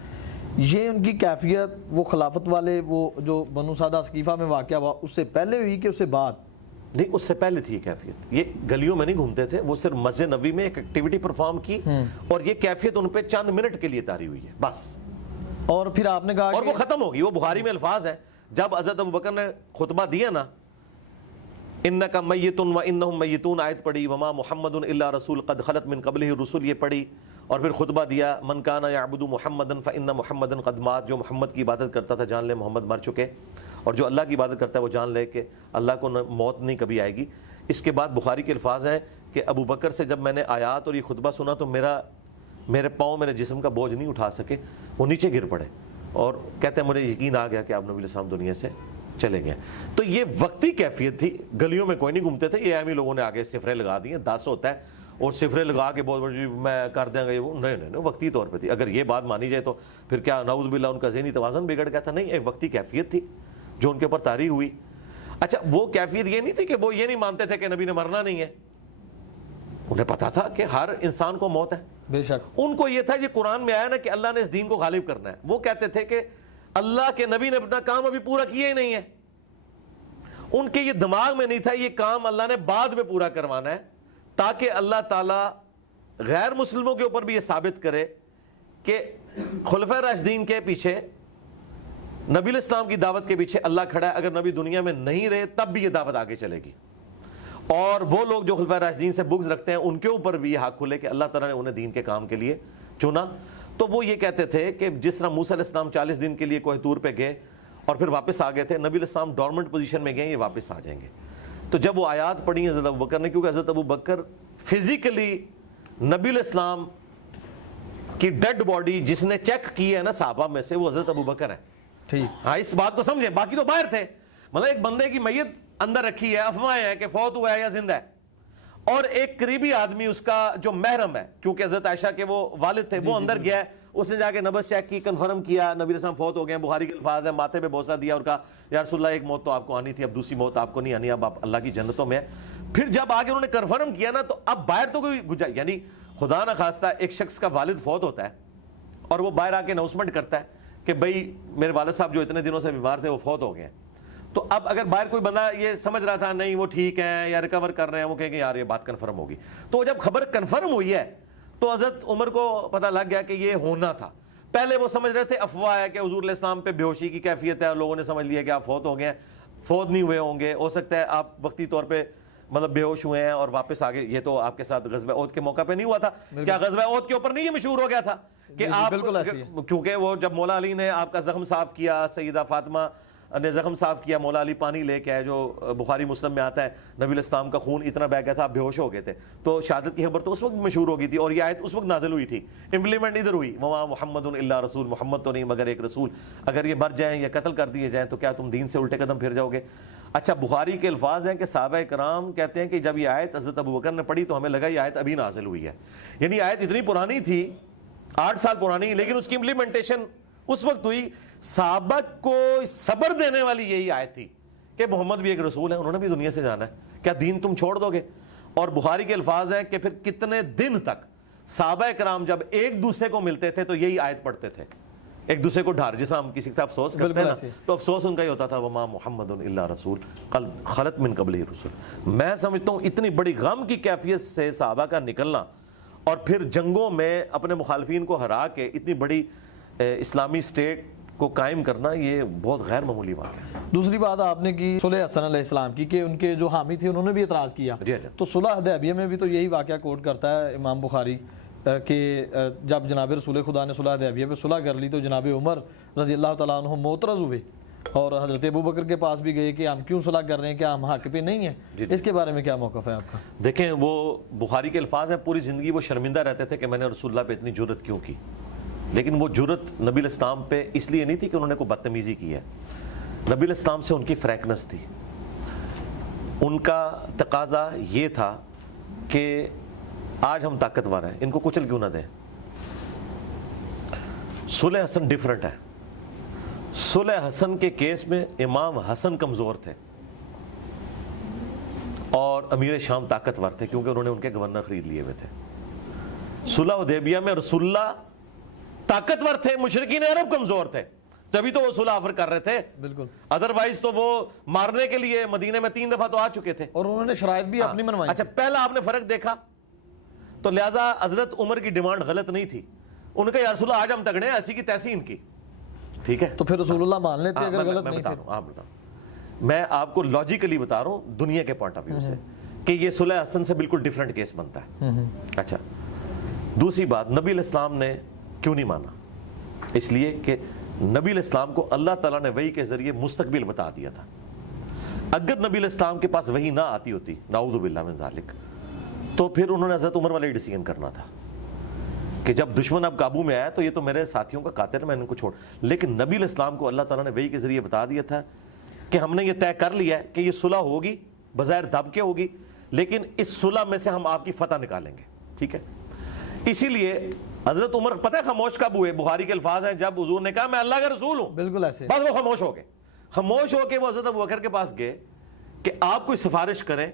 یہ ان کی کیفیت وہ خلافت والے وہ جو بنو سعدہ ثقیفہ میں واقعہ ہوا اس سے پہلے ہوئی کہ اس سے بعد؟ نہیں, اس سے پہلے تھی یہ کیفیت. یہ گلیوں میں نہیں گھومتے تھے, وہ صرف مسجد نبوی میں ایک ایکٹیویٹی پرفارم کی اور یہ کیفیت ان پہ چند منٹ کے لیے طاری ہوئی ہے بس. اور پھر آپ نے کہا اور وہ ختم ہوگی. وہ بخاری میں الفاظ ہے, جب حضرت ابوبکر نے خطبہ دیا نا, انک میت و انہم میتون آیت پڑھی, وما محمد الا رسول قد خلت من قبلہ الرسل یہ پڑھی, اور پھر خطبہ دیا من کان یعبد محمدا فان محمدا قد مات. جو محمد کی عبادت کرتا تھا جان لے محمد مر چکے, اور جو اللہ کی عبادت کرتا ہے وہ جان لے کہ اللہ کو موت نہیں کبھی آئے گی. اس کے بعد بخاری کے الفاظ ہیں کہ ابو بکر سے جب میں نے آیات اور یہ خطبہ سنا تو میرے پاؤں میرے جسم کا بوجھ نہیں اٹھا سکے, وہ نیچے گر پڑے اور کہتے ہیں مجھے یقین آ گیا کہ آپ نبی علیہ السلام دنیا سے چلے گئے. تو یہ وقتی کیفیت تھی, گلیوں میں کوئی نہیں گھومتے تھے. یہ عامی لوگوں نے آگے سفرے لگا دی ہیں, 10 ہوتا ہے. اور صفرے لگا کے بہت بڑی میں کر دیں گا یہ وہ، نہیں وقتی طور پہ تھی. اگر یہ بات مانی جائے تو پھر کیا نعوذ باللہ ان کا ذہنی توازن بگڑ گیا تھا؟ نہیں، ایک وقتی کیفیت تھی جو ان کے اوپر طاری ہوئی. اچھا وہ کیفیت یہ نہیں تھی کہ وہ یہ نہیں مانتے تھے کہ نبی نے مرنا نہیں ہے، انہیں پتا تھا کہ ہر انسان کو موت ہے. بے شک. ان کو یہ تھا، یہ قرآن میں آیا نا کہ اللہ نے اس دین کو غالب کرنا ہے. وہ کہتے تھے کہ اللہ کے نبی نے اپنا کام ابھی پورا کیا ہی نہیں ہے. ان کے یہ دماغ میں نہیں تھا یہ کام اللہ نے بعد میں پورا کروانا ہے، تاکہ اللہ تعالیٰ غیر مسلموں کے اوپر بھی یہ ثابت کرے کہ خلفۂ راشدین کے پیچھے، نبی الاسلام کی دعوت کے پیچھے اللہ کھڑا ہے. اگر نبی دنیا میں نہیں رہے تب بھی یہ دعوت آگے چلے گی. اور وہ لوگ جو خلفۂ راشدین سے بغض رکھتے ہیں ان کے اوپر بھی یہ حق کھلے کہ اللہ تعالیٰ نے انہیں دین کے کام کے لیے چنا. تو وہ یہ کہتے تھے کہ جس طرح موسیٰ علیہ السلام 40 دن کے لیے کوہ طور پہ گئے اور پھر واپس آ گئے تھے، نبی علیہ السلام ڈورمنٹ پوزیشن میں گئے، یہ واپس آ جائیں گے. تو جب وہ آیات پڑھی حضرت ابوبکر نے، کیونکہ حضرت ابوبکر فزیکلی نبی علیہ السلام کی ڈیڈ باڈی جس نے چیک کی ہے نا صحابہ میں سے، وہ حضرت ابوبکر ہے. ٹھیک. ہاں اس بات کو سمجھیں، باقی تو باہر تھے. مطلب ایک بندے کی میت اندر رکھی ہے، افواہیں ہیں کہ فوت ہوا ہے یا زندہ ہے، اور ایک قریبی آدمی اس کا جو محرم ہے، کیونکہ حضرت عائشہ کے وہ والد تھے، وہ اندر گیا ہے، اس نے جا کے نبض چیک کی، کنفرم کیا نبی علیہ السلام فوت ہو گئے. بخاری کے الفاظ ہے، ماتھے پہ بوسہ دیا اور کہا یا رسول اللہ ایک موت تو آپ کو آنی تھی، اب دوسری موت آپ کو نہیں آنی، اب آپ اللہ کی جنتوں میں. پھر جب آگے انہوں نے کنفرم کیا نا، تو اب باہر تو کوئی یعنی خدا نہ خواستہ ایک شخص کا والد فوت ہوتا ہے اور وہ باہر آ کے اناؤنسمنٹ کرتا ہے کہ بھائی میرے والد صاحب جو اتنے دنوں سے بیمار تھے وہ فوت ہو گئے ہیں. تو اب اگر باہر کوئی بندہ یہ سمجھ رہا تھا نہیں وہ ٹھیک ہیں یا ریکور کر رہے ہیں، وہ کہیں گے یار یہ بات کنفرم ہوگی. تو جب خبر کنفرم ہوئی ہے تو حضرت عمر کو پتہ لگ گیا کہ یہ ہونا تھا. پہلے وہ سمجھ رہے تھے افواہ ہے کہ حضور علیہ السلام پہ بے ہوشی کی کیفیت ہے، اور لوگوں نے سمجھ لیا کہ آپ فوت ہو گئے ہیں. فوت نہیں ہوئے ہوں گے، ہو سکتا ہے آپ وقتی طور پہ مطلب بے ہوش ہوئے ہیں اور واپس آگے. یہ تو آپ کے ساتھ غزوہ احد کے موقع پہ نہیں ہوا تھا کیا؟ غزوہ احد کے اوپر نہیں یہ مشہور ہو گیا تھا کہ آپ، کیونکہ وہ جب مولا علی نے آپ کا زخم صاف کیا، سیدہ فاطمہ نے زخم صاف کیا، مولا علی پانی لے کے آئے، جو بخاری مسلم میں آتا ہے نبی علیہ السلام کا خون اتنا بہہ گیا تھا آپ بے ہوش ہو گئے تھے. تو شہادت کی خبر تو اس وقت مشہور ہو گئی تھی، اور یہ آیت اس وقت نازل ہوئی تھی. امپلیمنٹ ادھر ہوئی، وما محمد الا رسول، محمد تو نہیں مگر ایک رسول، اگر یہ مر جائیں یا قتل کر دیے جائیں تو کیا تم دین سے الٹے قدم پھر جاؤ گے؟ اچھا بخاری کے الفاظ ہیں کہ صحابہ کرام کہتے ہیں کہ جب یہ آیت حضرت ابوبکر نے پڑھی تو ہمیں لگا یہ آیت ابھی نازل ہوئی ہے. یعنی آیت اتنی پرانی تھی، 8 سال پرانی، لیکن اس کی امپلیمنٹیشن اس وقت ہوئی. صحابہ کو صبر دینے والی یہی آیت تھی کہ محمد بھی ایک رسول ہے، انہوں نے بھی دنیا سے جانا ہے، کیا دین تم چھوڑ دو گے؟ اور بخاری کے الفاظ ہیں کہ پھر کتنے دن تک صحابہ کرام جب ایک دوسرے کو ملتے تھے تو یہی آیت پڑھتے تھے، ایک دوسرے کو ڈھار. جیسا ہم کسی کا افسوس کرتے ہیں نا، تو افسوس ان کا ہی ہوتا تھا وما محمد الا رسول قد خلت من قبلہ رسل. میں سمجھتا ہوں اتنی بڑی غم کی کیفیت سے صحابہ کا نکلنا اور پھر جنگوں میں اپنے مخالفین کو ہرا کے اتنی بڑی اسلامی اسٹیٹ کو قائم کرنا، یہ بہت غیر معمولی واقعہ ہے. دوسری بات آپ نے کی صلح حسن علیہ السلام کی کہ ان کے جو حامی تھے انہوں نے بھی اعتراض کیا. تو صلح حدیبیہ میں بھی تو یہی واقعہ کوٹ کرتا ہے امام بخاری کہ جب جناب رسول خدا نے صلح حدیبیہ پہ صلح کر لی تو جناب عمر رضی اللہ تعالیٰ عنہ معترض ہوئے اور حضرت ابوبکر کے پاس بھی گئے کہ ہم کیوں صلح کر رہے ہیں، کیا ہم حق پہ نہیں ہیں؟ اس کے بارے میں کیا موقف ہے آپ کا؟ دیکھیں وہ بخاری کے الفاظ ہیں، پوری زندگی وہ شرمندہ رہتے تھے کہ میں نے رسول اللہ پہ اتنی جرت کیوں کی. لیکن وہ جرت نبی علیہ السلام پہ اس لیے نہیں تھی کہ انہوں نے کوئی بدتمیزی کی ہے. نبی علیہ السلام سے ان کی فرینکنس تھی. ان کا تقاضا یہ تھا کہ آج ہم طاقتور ہیں، ان کو کچل کیوں نہ دیں. صلح حسن ڈیفرنٹ ہے. صلح حسن کے کیس میں امام حسن کمزور تھے اور امیر شام طاقتور تھے کیونکہ انہوں نے ان کے گورنر خرید لیے ہوئے تھے. صلح حدیبیہ میں رسول اللہ طاقتور تھے، مشرکین عرب کمزور تھے، تبھی تو وہ صلح آفر کر رہے تھے. بالکل. ادروائز تو وہ مارنے کے لیے مدینے میں 3 دفعہ تو آ چکے تھے اور انہوں نے شرائط بھی اپنی منوائی. اچھا پہلا آپ نے فرق دیکھا تو لہٰذا حضرت عمر کی ڈیمانڈ غلط نہیں تھی. ان کا یا رسول اللہ آج ہم تگڑے ہیں، ایسی کی تیسی ان کی، ٹھیک ہے. تو پھر رسول اللہ مان لیتے اگر غلط نہیں تھے. میں آپ کو لاجیکلی بتا رہا ہوں دنیا کے پوائنٹ آف ویو سے کہ یہ صلح حسن سے بالکل ڈیفرنٹ کیس بنتا ہے. اچھا دوسری بات، نبی علیہ السلام نے کیوں نہیں مانا؟ اس لیے کہ نبی علیہ السلام کو اللہ تعالیٰ نے وحی کے ذریعے مستقبل بتا دیا تھا. اگر نبی علیہ السلام کے پاس وحی نہ آتی ہوتی نعوذ باللہ من ذالک، تو پھر انہوں نے حضرت عمر والا ڈیسیژن کرنا تھا کہ جب دشمن اب قابو میں آیا تو یہ تو میرے ساتھیوں کا قاتل ہے، میں ان کو چھوڑ. لیکن نبی علیہ السلام کو اللہ تعالیٰ نے وحی کے ذریعے بتا دیا تھا کہ ہم نے یہ طے کر لیا ہے کہ یہ صلح ہوگی، بظاہر دب کے ہوگی، لیکن اس صلح میں سے ہم آپ کی فتح نکالیں گے. ٹھیک ہے. اسی لیے حضرت عمر پتہ ہے خاموش کب ہوئے؟ بخاری کے الفاظ ہیں جب حضور نے کہا میں اللہ کا رسول ہوں, بالکل ایسے بس وہ خاموش ہو گئے. خاموش ہو کے وہ حضرت ابوبکر کے پاس گئے کہ آپ کوئی سفارش کریں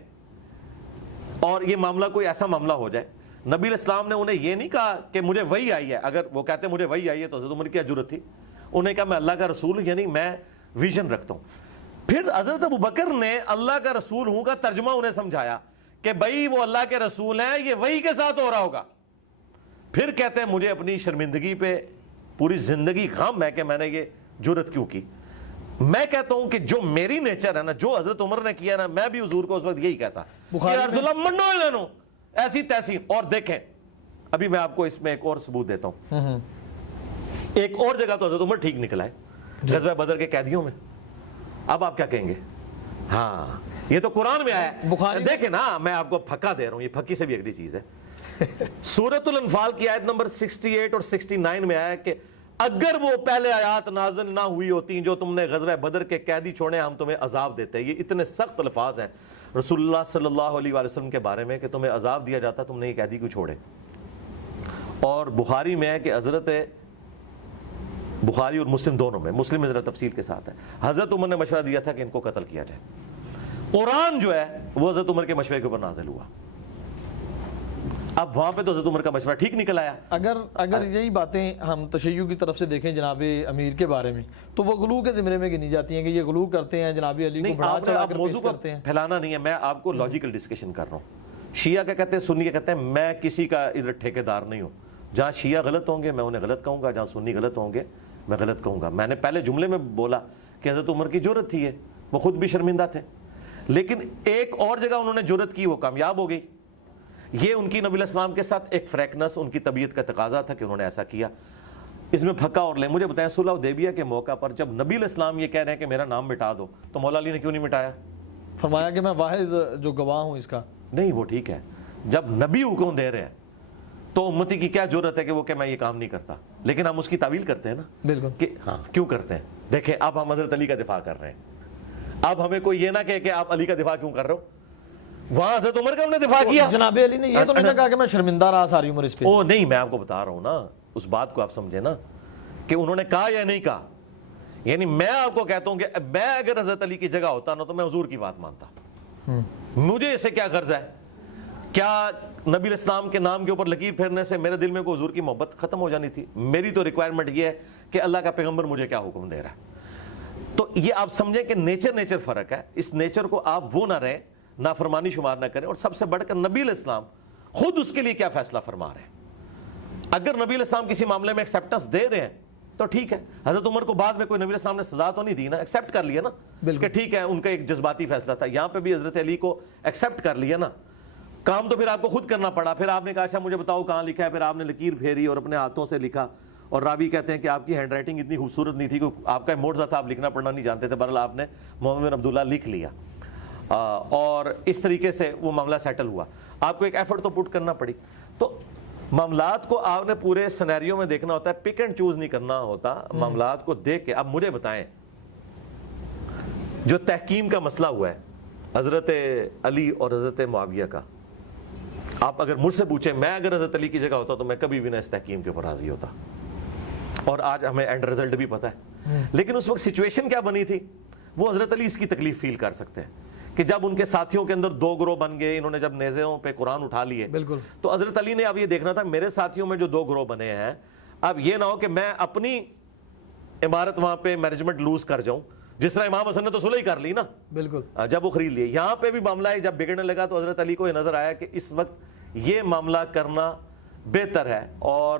اور یہ معاملہ کوئی ایسا معاملہ ہو جائے. نبی علیہ السلام نے انہیں یہ نہیں کہا کہ مجھے وحی آئی ہے, اگر وہ کہتے مجھے وحی آئی ہے تو حضرت عمر کی جرأت تھی, انہیں کہا میں اللہ کا رسول ہوں, یعنی میں ویژن رکھتا ہوں. پھر حضرت ابوبکر نے اللہ کا رسول ہوں کا ترجمہ انہیں سمجھایا کہ بھائی وہ اللہ کے رسول ہیں, یہ وحی کے ساتھ ہو رہا ہوگا. پھر کہتے ہیں مجھے اپنی شرمندگی پہ پوری زندگی غم ہے کہ میں نے یہ جرأت کیوں کی. میں کہتا ہوں کہ جو میری نیچر ہے نا, جو حضرت عمر نے کیا نا, میں بھی حضور کو اس وقت یہی کہتا کہ یا رسول اللہ منو انہوں ایسی تیسی. اور دیکھیں ابھی میں آپ کو اس میں ایک اور ثبوت دیتا ہوں. ایک اور جگہ تو حضرت عمر ٹھیک نکلا ہے, غزوہ بدر کے قیدیوں میں. اب آپ کیا کہیں گے؟ ہاں یہ تو قرآن میں آیا ہے. دیکھیں نا میں آپ کو پھکا دے رہا ہوں, یہ پھکی سے بھی اگلی چیز ہے. سورۃ الانفال کی آیت نمبر 68 اور 69 میں آیا ہے کہ اگر وہ پہلے آیات نازل نہ ہوئی ہوتی جو تم نے غزوہ بدر کے قیدی چھوڑے ہم تمہیں عذاب دیتے. یہ اتنے سخت الفاظ ہیں رسول اللہ صلی اللہ علیہ وآلہ وسلم کے بارے میں کہ تمہیں عذاب دیا جاتا تم نے یہ قیدی کیوں چھوڑے. اور بخاری میں ہے کہ حضرت بخاری اور مسلم دونوں میں, مسلم میں ذرا تفصیل کے ساتھ ہے, حضرت عمر نے مشورہ دیا تھا کہ ان کو قتل کیا جائے. قرآن جو ہے وہ حضرت عمر کے مشورے کے اوپر نازل ہوا. اب وہاں پہ تو حضرت عمر کا مشورہ ٹھیک نکل آیا. اگر یہی باتیں ہم تشیع کی طرف سے دیکھیں جناب امیر کے بارے میں تو وہ غلو کے زمرے میں گنی جاتی ہیں کہ یہ غلو کرتے ہیں, جناب علی کو بڑھا چڑھا کر پیش کرتے ہیں. پھیلانا نہیں ہے, میں آپ کو لاجیکل ڈسکشن کر رہا ہوں. شیعہ کا کہتے ہیں, سنی کا کہتے ہیں, میں کسی کا ادھر ٹھیکیدار نہیں ہوں. جہاں شیعہ غلط ہوں گے میں انہیں غلط کہوں گا, جہاں سنی غلط ہوں گے میں غلط کہوں گا. میں نے پہلے جملے میں بولا کہ حضرت عمر کی جرأت تھی, وہ خود بھی شرمندہ تھے, لیکن ایک اور جگہ انہوں نے جرأت کی, وہ کامیاب ہو گئی. یہ ان کی نبی علیہ السلام کے ساتھ ایک فریکنس, ان کی طبیعت کا تقاضا تھا کہ انہوں نے ایسا کیا. اس میں پھکا اور لیں. مجھے بتائیں صلح حدیبیہ کے موقع پر جب نبی علیہ السلام یہ کہہ رہے ہیں کہ میرا نام مٹا دو, تو مولا علی نے کیوں نہیں مٹایا؟ فرمایا کہ میں واحد جو گواہ ہوں اس کا. نہیں وہ ٹھیک ہے, جب نبی حکم دے رہے ہیں تو امتی کی کیا ضرورت ہے کہ وہ کہ میں یہ کام نہیں کرتا, لیکن ہم اس کی تعویل کرتے ہیں نا. بالکل کہ ہاں کیوں کرتے ہیں. دیکھیں اب ہم حضرت علی کا دفاع کر رہے ہیں, اب ہمیں کوئی یہ نہ کہے کہ آپ علی کا دفاع کیوں کر رہے ہو. وہاں حضرت عمر کا ہم نے دفاع کیا. جناب علی نے یہ تو نہیں کہا کہ میں شرمندہ رہا ساری عمر اس پہ. او نہیں, میں آپ کو بتا رہا ہوں نا, اس بات کو آپ سمجھے نا کہ انہوں نے کہا یا نہیں کہا. یعنی میں آپ کو کہتا ہوں کہ میں اگر حضرت علی کی جگہ ہوتا نا تو میں حضور کی بات مانتا. مجھے اس سے کیا غرض ہے؟ کیا نبی علیہ السلام کے نام کے اوپر لکیر پھیرنے سے میرے دل میں کوئی حضور کی محبت ختم ہو جانی تھی؟ میری تو ریکوائرمنٹ یہ ہے کہ اللہ کا پیغمبر مجھے کیا حکم دے رہا ہے. تو یہ آپ سمجھیں کہ نیچر فرق ہے. اس نیچر کو آپ وہ نہ رہیں, نافرمانی شمار نہ کریں. اور سب سے بڑھ کر نبی علیہ السلام خود اس کے لیے کیا فیصلہ فرما رہے ہیں. اگر نبی علیہ السلام کسی معاملے میں ایکسیپٹنس دے رہے ہیں تو ٹھیک ہے. حضرت عمر کو بعد میں کوئی نبی علیہ السلام نے سزا تو نہیں دی نا, ایکسیپٹ کر لیا نا کہ ٹھیک ہے ان کا ایک جذباتی فیصلہ تھا. یہاں پہ بھی حضرت علی کو ایکسیپٹ کر لیا نا. کام تو پھر آپ کو خود کرنا پڑا. پھر آپ نے کہا اچھا مجھے بتاؤ کہاں لکھا ہے, پھر آپ نے لکیر پھیری اور اپنے ہاتھوں سے لکھا. اور راوی کہتے ہیں کہ آپ کی ہینڈ رائٹنگ اتنی خوبصورت نہیں تھی کہ آپ کا موڈ تھا, آپ لکھنا پڑھنا نہیں جانتے تھے. بہرحال آپ نے محمد بن عبداللہ لکھ لیا اور اس طریقے سے وہ معاملہ سیٹل ہوا. آپ کو ایک ایفرٹ تو پٹ کرنا پڑی. تو معاملات کو آپ نے پورے سینیریو میں دیکھنا ہوتا ہے, پک اینڈ چوز نہیں کرنا ہوتا. معاملات کو دیکھ کے اب مجھے بتائیں, جو تحکیم کا مسئلہ ہوا ہے حضرت علی اور حضرت معاویہ کا, آپ اگر مجھ سے پوچھیں میں اگر حضرت علی کی جگہ ہوتا تو میں کبھی بھی نہ اس تحکیم کے اوپر راضی ہوتا. اور آج ہمیں اینڈ رزلٹ بھی پتہ ہے. لیکن اس وقت سچویشن کیا بنی تھی, وہ حضرت علی اس کی تکلیف فیل کر سکتے ہیں کہ جب ان کے ساتھیوں کے اندر دو گروہ بن گئے, انہوں نے جب نیزوں پہ قرآن اٹھا لیے, بالکل, تو حضرت علی نے اب یہ دیکھنا تھا میرے ساتھیوں میں جو دو گروہ بنے ہیں, اب یہ نہ ہو کہ میں اپنی عمارت وہاں پہ مینجمنٹ لوز کر جاؤں, جس طرح امام حسن نے تو صلح ہی کر لی نا بالکل جب وہ خرید لیے. یہاں پہ بھی معاملہ ہے, جب بگڑنے لگا تو حضرت علی کو یہ نظر آیا کہ اس وقت یہ معاملہ کرنا بہتر ہے اور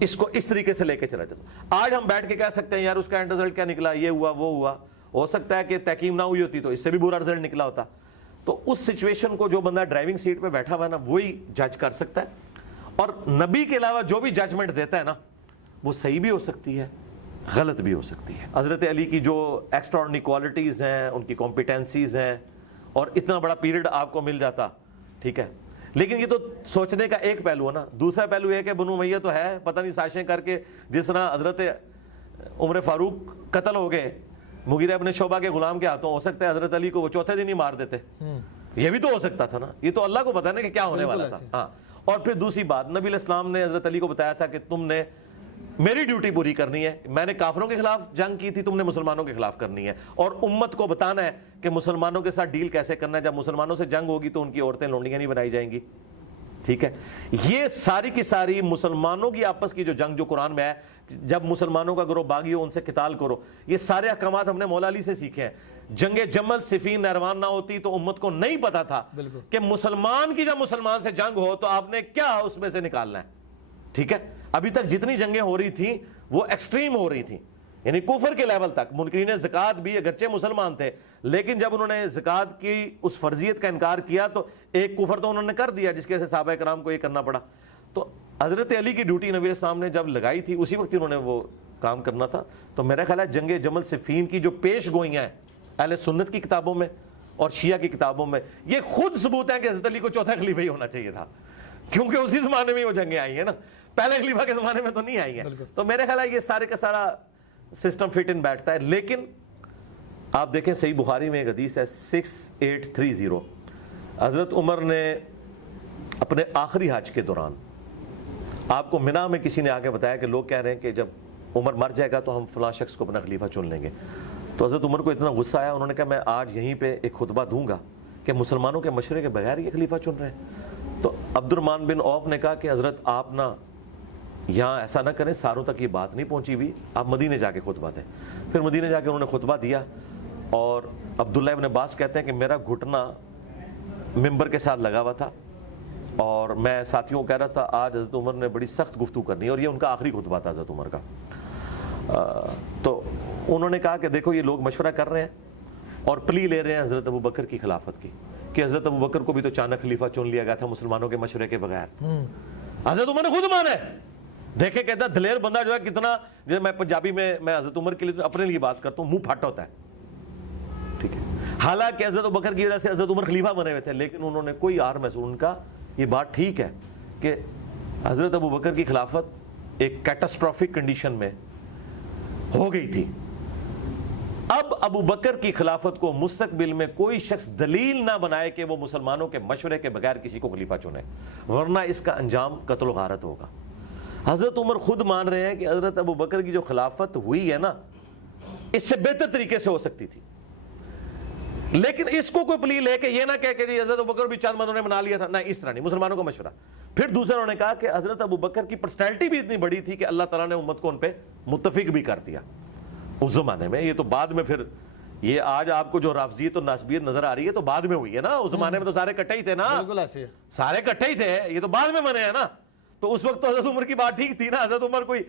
اس کو اس طریقے سے لے کے چلا جاتا. آج ہم بیٹھ کے کہہ سکتے ہیں یار اس کا اینڈ رزلٹ کیا نکلا, یہ ہوا وہ ہوا. ہو سکتا ہے کہ تحکیم نہ ہوئی ہوتی تو اس سے بھی برا رزلٹ نکلا ہوتا. تو اس سچویشن کو جو بندہ ڈرائیونگ سیٹ پہ بیٹھا ہوا ہے نا وہی جج کر سکتا ہے. اور نبی کے علاوہ جو بھی ججمنٹ دیتا ہے نا وہ صحیح بھی ہو سکتی ہے, غلط بھی ہو سکتی ہے. حضرت علی کی جو ایکسٹراڈنری کوالٹیز ہیں, ان کی کمپیٹنسیز ہیں, اور اتنا بڑا پیریڈ آپ کو مل جاتا, ٹھیک ہے. لیکن یہ تو سوچنے کا ایک پہلو ہے نا. دوسرا پہلو یہ کہ بنو امیہ تو ہے, پتہ نہیں سازشیں کر کے جس طرح حضرت عمر فاروق قتل ہو گئے مغیرہ ابن شعبہ کے غلام کے ہاتھوں, ہو سکتا ہے حضرت علی کو وہ چوتھے دن ہی مار دیتے. یہ بھی تو ہو سکتا تھا نا. یہ تو اللہ کو پتہ ہے نا کہ کیا ہونے والا تھا. ہاں, اور پھر دوسری بات، نبی علیہ السلام نے حضرت علی کو بتایا تھا کہ تم نے میری ڈیوٹی پوری کرنی ہے، میں نے کافروں کے خلاف جنگ کی تھی، تم نے مسلمانوں کے خلاف کرنی ہے، اور امت کو بتانا ہے کہ مسلمانوں کے ساتھ ڈیل کیسے کرنا ہے، جب مسلمانوں سے جنگ ہوگی تو ان کی عورتیں لونڈیاں نہیں بنائی جائیں گی. ٹھیک ہے، یہ ساری کی ساری مسلمانوں کی آپس کی جو جنگ جو قرآن میں ہے، جب مسلمانوں کا گروہ باغی ہو ان سے قتال کرو، یہ سارے احکامات ہم نے مولا علی سے سیکھے ہیں. جنگ جمل صفین نہروان نہ ہوتی تو امت کو نہیں پتا تھا کہ مسلمان کی جب مسلمان سے جنگ ہو تو آپ نے کیا اس میں سے نکالنا ہے. ٹھیک ہے، ابھی تک جتنی جنگیں ہو رہی تھیں وہ ایکسٹریم ہو رہی تھیں، یعنی کفر کے لیول تک. منکرین زکوٰۃ بھی اگرچہ مسلمان تھے لیکن جب انہوں نے زکوٰۃ کی اس فرضیت کا انکار کیا تو ایک کفر تو انہوں نے کر دیا جس کی وجہ سے صحابہ کرام کو یہ کرنا پڑا. تو حضرت علی کی ڈیوٹی نبی علیہ السلام نے جب لگائی تھی اسی وقت انہوں نے وہ کام کرنا تھا. تو میرا خیال ہے جنگ جمل صفین کی جو پیش گوئیاں ہیں اہل سنت کی کتابوں میں اور شیعہ کی کتابوں میں، یہ خود ثبوت ہے کہ حضرت علی کو چوتھا خلیفہ ہی ہونا چاہیے تھا، کیونکہ اسی زمانے میں وہ جنگیں آئی ہیں نا، پہلے خلیفہ کے زمانے میں تو نہیں آئی ہیں. تو میرے خیال ہے یہ سارے کا سارا سسٹم فٹ ان بیٹھتا ہے. لیکن آپ دیکھیں صحیح بخاری میں ایک حدیث ہے 6830، حضرت عمر نے اپنے آخری حج کے دوران آپ کو منا میں کسی نے آ کے بتایا کہ لوگ کہہ رہے ہیں کہ جب عمر مر جائے گا تو ہم فلاں شخص کو اپنا خلیفہ چن لیں گے. تو حضرت عمر کو اتنا غصہ آیا، انہوں نے کہا میں آج یہیں پہ ایک خطبہ دوں گا کہ مسلمانوں کے مشورے کے بغیر یہ خلیفہ چن رہے ہیں. تو عبد الرحمن بن عوف نے کہا کہ حضرت آپ نہ یہاں ایسا نہ کریں، ساروں تک یہ بات نہیں پہنچی ہوئی، آپ مدینے جا کے خطبہ دیں. پھر مدینے جا کے انہوں نے خطبہ دیا، اور عبداللہ ابن عباس کہتے ہیں کہ میرا گھٹنا ممبر کے ساتھ لگا ہوا تھا اور میں ساتھیوں کو کہہ رہا تھا آج حضرت عمر نے بڑی سخت گفتگو کرنی ہے، اور یہ ان کا آخری خطبہ تھا حضرت عمر کا. تو انہوں نے کہا کہ دیکھو یہ لوگ مشورہ کر رہے ہیں اور پلی لے رہے ہیں حضرت ابو بکر کی خلافت کی، کہ حضرت ابو بکر کو بھی تو اچانک خلیفہ چن لیا گیا تھا مسلمانوں کے مشورے کے بغیر. حضرت عمر نے خود مانا ہے. دیکھیں کہتا ہے دلیر بندہ جو ہے کتنا، جو میں پنجابی میں حضرت عمر کے لیے اپنے لیے بات کرتا ہوں، منہ پھٹ ہوتا ہے. ٹھیک ہے، حالانکہ حضرت ابو بکر کی وجہ سے حضرت عمر خلیفہ بنے ہوئے تھے، لیکن انہوں نے کوئی آر محسوس، ان کا یہ بات ٹھیک ہے کہ حضرت ابو بکر کی خلافت ایک کیٹاسٹرافک کنڈیشن میں ہو گئی تھی. اب ابو بکر کی خلافت کو مستقبل میں کوئی شخص دلیل نہ بنائے کہ وہ مسلمانوں کے مشورے کے بغیر کسی کو خلیفہ چنے، ورنہ اس کا انجام قتل و غارت ہوگا. حضرت عمر خود مان رہے ہیں کہ حضرت ابو بکر کی جو خلافت ہوئی ہے نا، اس سے بہتر طریقے سے ہو سکتی تھی، لیکن اس کو کوئی پلی لے کے یہ نہ کہہ کہ جی حضرت ابو بکر بھی چند بندوں نے بنا لیا تھا، نہ اس طرح نہیں، مسلمانوں کا مشورہ. پھر دوسرا انہوں نے کہا کہ حضرت ابو بکر کی پرسنالٹی بھی اتنی بڑی تھی کہ اللہ تعالیٰ نے امت کو ان پہ متفق بھی کر دیا اس زمانے میں. یہ تو بعد میں پھر یہ آج آپ کو جو رافضیت اور ناسبیت نظر آ رہی ہے تو بعد میں ہوئی ہے نا، اس زمانے میں تو سارے کٹھے ہی تھے نا، بالکل ایسے سارے کٹھے ہی تھے، یہ تو بعد میں بنے ہیں نا. تو اس وقت تو حضرت عمر کی بات ٹھیک تھی نا، حضرت عمر کوئی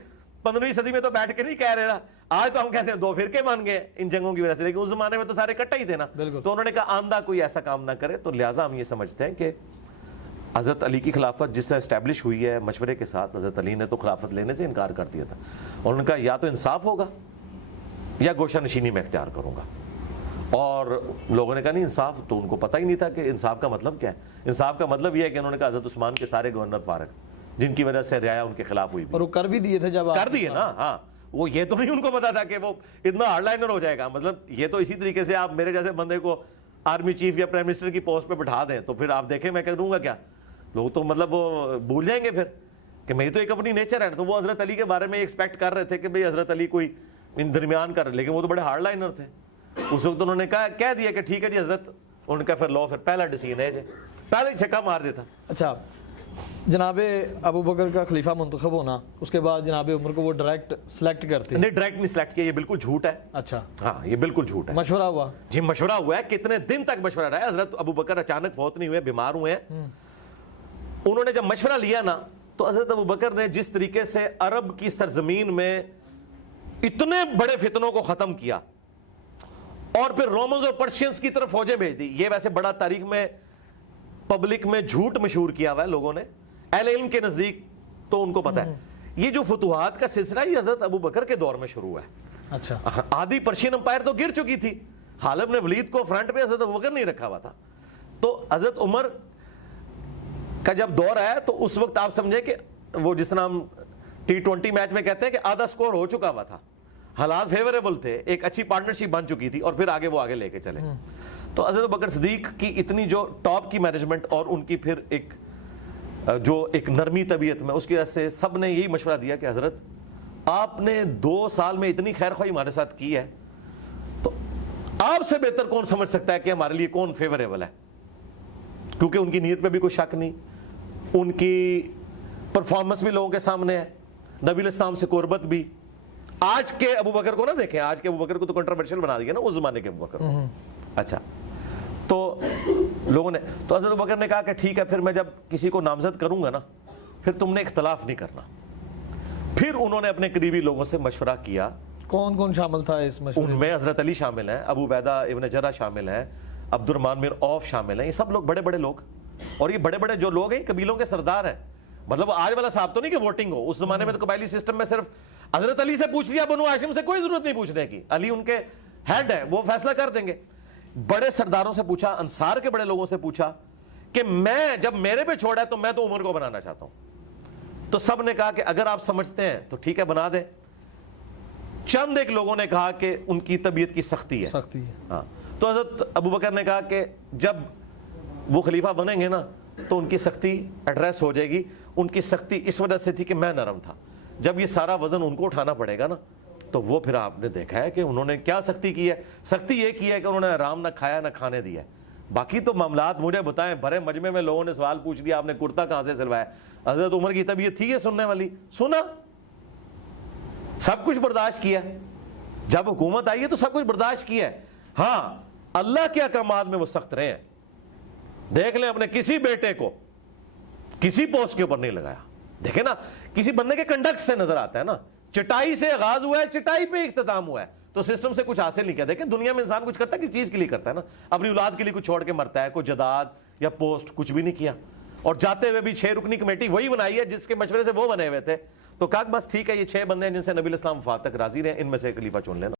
15ویں صدی میں تو بیٹھ کے نہیں کہہ رہے نا. آج تو ہم کہتے ہیں دو فرقے بن گئے ان جنگوں کی وجہ سے، لیکن اس زمانے میں تو سارے کٹھے ہی تھے نا. تو انہوں نے کہا آندہ کوئی ایسا کام نہ کرے. تو لہٰذا ہم یہ سمجھتے ہیں کہ حضرت علی کی خلافت جس سے اسٹیبلش ہوئی ہے مشورے کے ساتھ، حضرت علی نے تو خلافت لینے سے انکار کر دیا تھا. انہوں نے کہا یا تو انصاف ہوگا یا گوشہ نشینی میں اختیار کروں گا. اور لوگوں نے کہا نہیں انصاف، تو ان کو پتہ ہی نہیں تھا کہ انصاف کا مطلب کیا ہے. انصاف کا مطلب یہ ہے کہ انہوں نے کہا حضرت عثمان کے سارے گورنر فارغ جن کی وجہ سے رعایا ان کے خلاف ہوئی، اور وہ کر بھی دیے تھے، جب کر دیے نا. ہاں، وہ یہ تو نہیں ان کو پتا تھا کہ وہ اتنا ہارڈ لائنر ہو جائے گا. مطلب یہ تو اسی طریقے سے آپ میرے جیسے بندے کو آرمی چیف یا پرائم منسٹر کی پوسٹ پہ بٹھا دیں تو پھر آپ دیکھیں میں کروں گا کیا. لوگ تو مطلب وہ بھول جائیں گے پھر کہ میری تو ایک اپنی نیچر ہے. تو وہ حضرت علی کے بارے میں ایکسپیکٹ کر رہے تھے کہ بھئی حضرت علی کوئی ان درمیان کر رہے، لیکن وہ تو بڑے ہارڈ لائنر تھے. اس وقت انہوں نے کہہ دیا کہ ٹھیک ہے جی حضرت، ان کا پھر لو پھر پہلا ڈیسیژن ہے جی، پہلے ہی چھکا مار دیتا. اچھا، جناب ابو بکر کا خلیفہ منتخب ہونا، اس کے بعد جناب عمر کو وہ ڈائریکٹ سلیکٹ کرتے ہیں؟ نہیں، ڈائریکٹ نہیں سلیکٹ کیا، یہ بالکل جھوٹ ہے. اچھا، ہاں یہ بالکل جھوٹ ہے. مشورہ ہوا جی، مشورہ ہوا ہے. کتنے دن تک مشورہ رہا ہے. حضرت ابو بکر اچانک فوت نہیں ہوئے، بیمار ہوئے ہیں. انہوں نے جب مشورہ لیا نا تو حضرت ابو بکر نے جس طریقے سے عرب کی سرزمین میں اتنے بڑے فتنوں کو ختم کیا اور پھر رومنز اور پرشینز کی طرف فوجیں بھیج دی. یہ ویسے بڑا تاریخ میں پبلک میں جھوٹ مشہور کیا ہوا ہے لوگوں نے، اہل علم کے نزدیک تو ان کو پتا ہے. یہ جو فتوحات کا سلسلہ یہ حضرت ابو بکر کے دور میں شروع ہوا ہے. اچھا، آدھی پرشین امپائر تو گر چکی تھی، خالد نے ولید کو فرنٹ پہ، حضرت ابو بکر نہیں رکھا ہوا تھا. تو حضرت عمر کا جب دور آیا تو اس وقت آپ سمجھے کہ وہ جس طرح ہم T20 میچ میں کہتے ہیں کہ آدھا سکور ہو چکا ہوا تھا، حالات فیوریبل تھے، ایک اچھی پارٹنرشپ بن چکی تھی، اور پھر آگے وہ آگے لے کے چلے. تو حضرت بکر صدیق کی اتنی جو ٹاپ کی مینجمنٹ اور ان کی پھر ایک جو ایک نرمی طبیعت میں، اس کی وجہ سے سب نے یہی مشورہ دیا کہ حضرت آپ نے 2 سال میں اتنی خیر خواہی ہمارے ساتھ کی ہے، تو آپ سے بہتر کون سمجھ سکتا ہے کہ ہمارے لیے کون فیوریبل ہے؟ کیونکہ ان کی نیت پہ بھی کوئی شک نہیں، ان کی پرفارمنس بھی لوگوں کے سامنے ہے، نبی علیہ السلام سے قربت بھی۔ آج کے ابو بکر کو نہ دیکھیں، آج کے ابو بکر کو تو کنٹروورشل بنا دیا نا اس زمانے کے ابو بکر کو۔ اچھا، تو لوگوں نے، تو حضرت ابو بکر نے کہا کہ ٹھیک ہے، پھر میں جب کسی کو نامزد کروں گا نا، پھر تم نے اختلاف نہیں کرنا۔ پھر انہوں نے اپنے قریبی لوگوں سے مشورہ کیا۔ کون کون شامل تھا اس مشورے ان میں حضرت علی شامل ہیں، ابو عبیدہ ابن جرح شامل ہیں، عبد الرحمن بن عوف شامل ہیں، یہ سب لوگ بڑے بڑے لوگ، اور یہ بڑے بڑے جو لوگ ہیں قبیلوں کے سردار ہیں۔ مطلب آج والا صاحب تو نہیں کہ ووٹنگ ہو، اس زمانے میں تو قبائلی سسٹم میں صرف حضرت علی سے پوچھ لیا، بنو ہاشم سے کوئی ضرورت نہیں پوچھنے کی، علی ان کے ہیڈ ہیں، وہ فیصلہ کر دیں گے۔ بڑے سرداروں سے پوچھا، انصار کے بڑے لوگوں سے پوچھا کہ میں جب میرے پہ چھوڑا ہے تو میں تو عمر کو بنانا چاہتا ہوں۔ تو سب نے کہا کہ اگر آپ سمجھتے ہیں تو ٹھیک ہے بنا دیں۔ چند ایک لوگوں نے کہا کہ ان کی طبیعت کی سختی ہے، ہاں، تو حضرت ابو بکر نے کہا کہ جب وہ خلیفہ بنیں گے نا تو ان کی سختی ایڈریس ہو جائے گی۔ ان کی سختی اس وجہ سے تھی کہ میں نرم تھا، جب یہ سارا وزن ان کو اٹھانا پڑے گا نا، تو وہ پھر آپ نے دیکھا ہے کہ انہوں نے کیا سختی کی ہے۔ سختی یہ کی ہے کہ انہوں نے آرام نہ کھایا نہ کھانے دیا ہے۔ باقی تو معاملات مجھے بتائیں، بھرے مجمع میں لوگوں نے سوال پوچھ لیا آپ نے کرتا کہاں سے سلوایا، حضرت عمر کی طبیعت تھی یہ سننے والی، سنا، سب کچھ برداشت کیا، جب حکومت آئی ہے تو سب کچھ برداشت کیا ہے۔ ہاں، اللہ کے احکامات میں وہ سخت رہے ہیں۔ دیکھ لیں اپنے کسی بیٹے کو کسی پوسٹ کے اوپر نہیں لگایا۔ دیکھیں نا، کسی بندے کے کنڈکٹ سے نظر آتا ہے نا، چٹائی سے آغاز ہوا ہے، چٹائی پہ اختتام ہوا ہے، تو سسٹم سے کچھ حاصل نہیں کیا۔ دیکھیں دنیا میں انسان کچھ کرتا ہے، کس چیز کے لیے کرتا ہے نا، اپنی اولاد کے لیے کچھ چھوڑ کے مرتا ہے، کوئی جداد یا پوسٹ کچھ بھی نہیں کیا۔ اور جاتے ہوئے بھی 6 رکنی کمیٹی وہی بنائی ہے جس کے مشورے سے وہ بنے ہوئے تھے۔ تو کہا بس ٹھیک ہے، یہ 6 بندے ہیں جن سے نبی علیہ السلام وفات تک راضی رہے، ان میں سے ایک خلیفہ چن لینا۔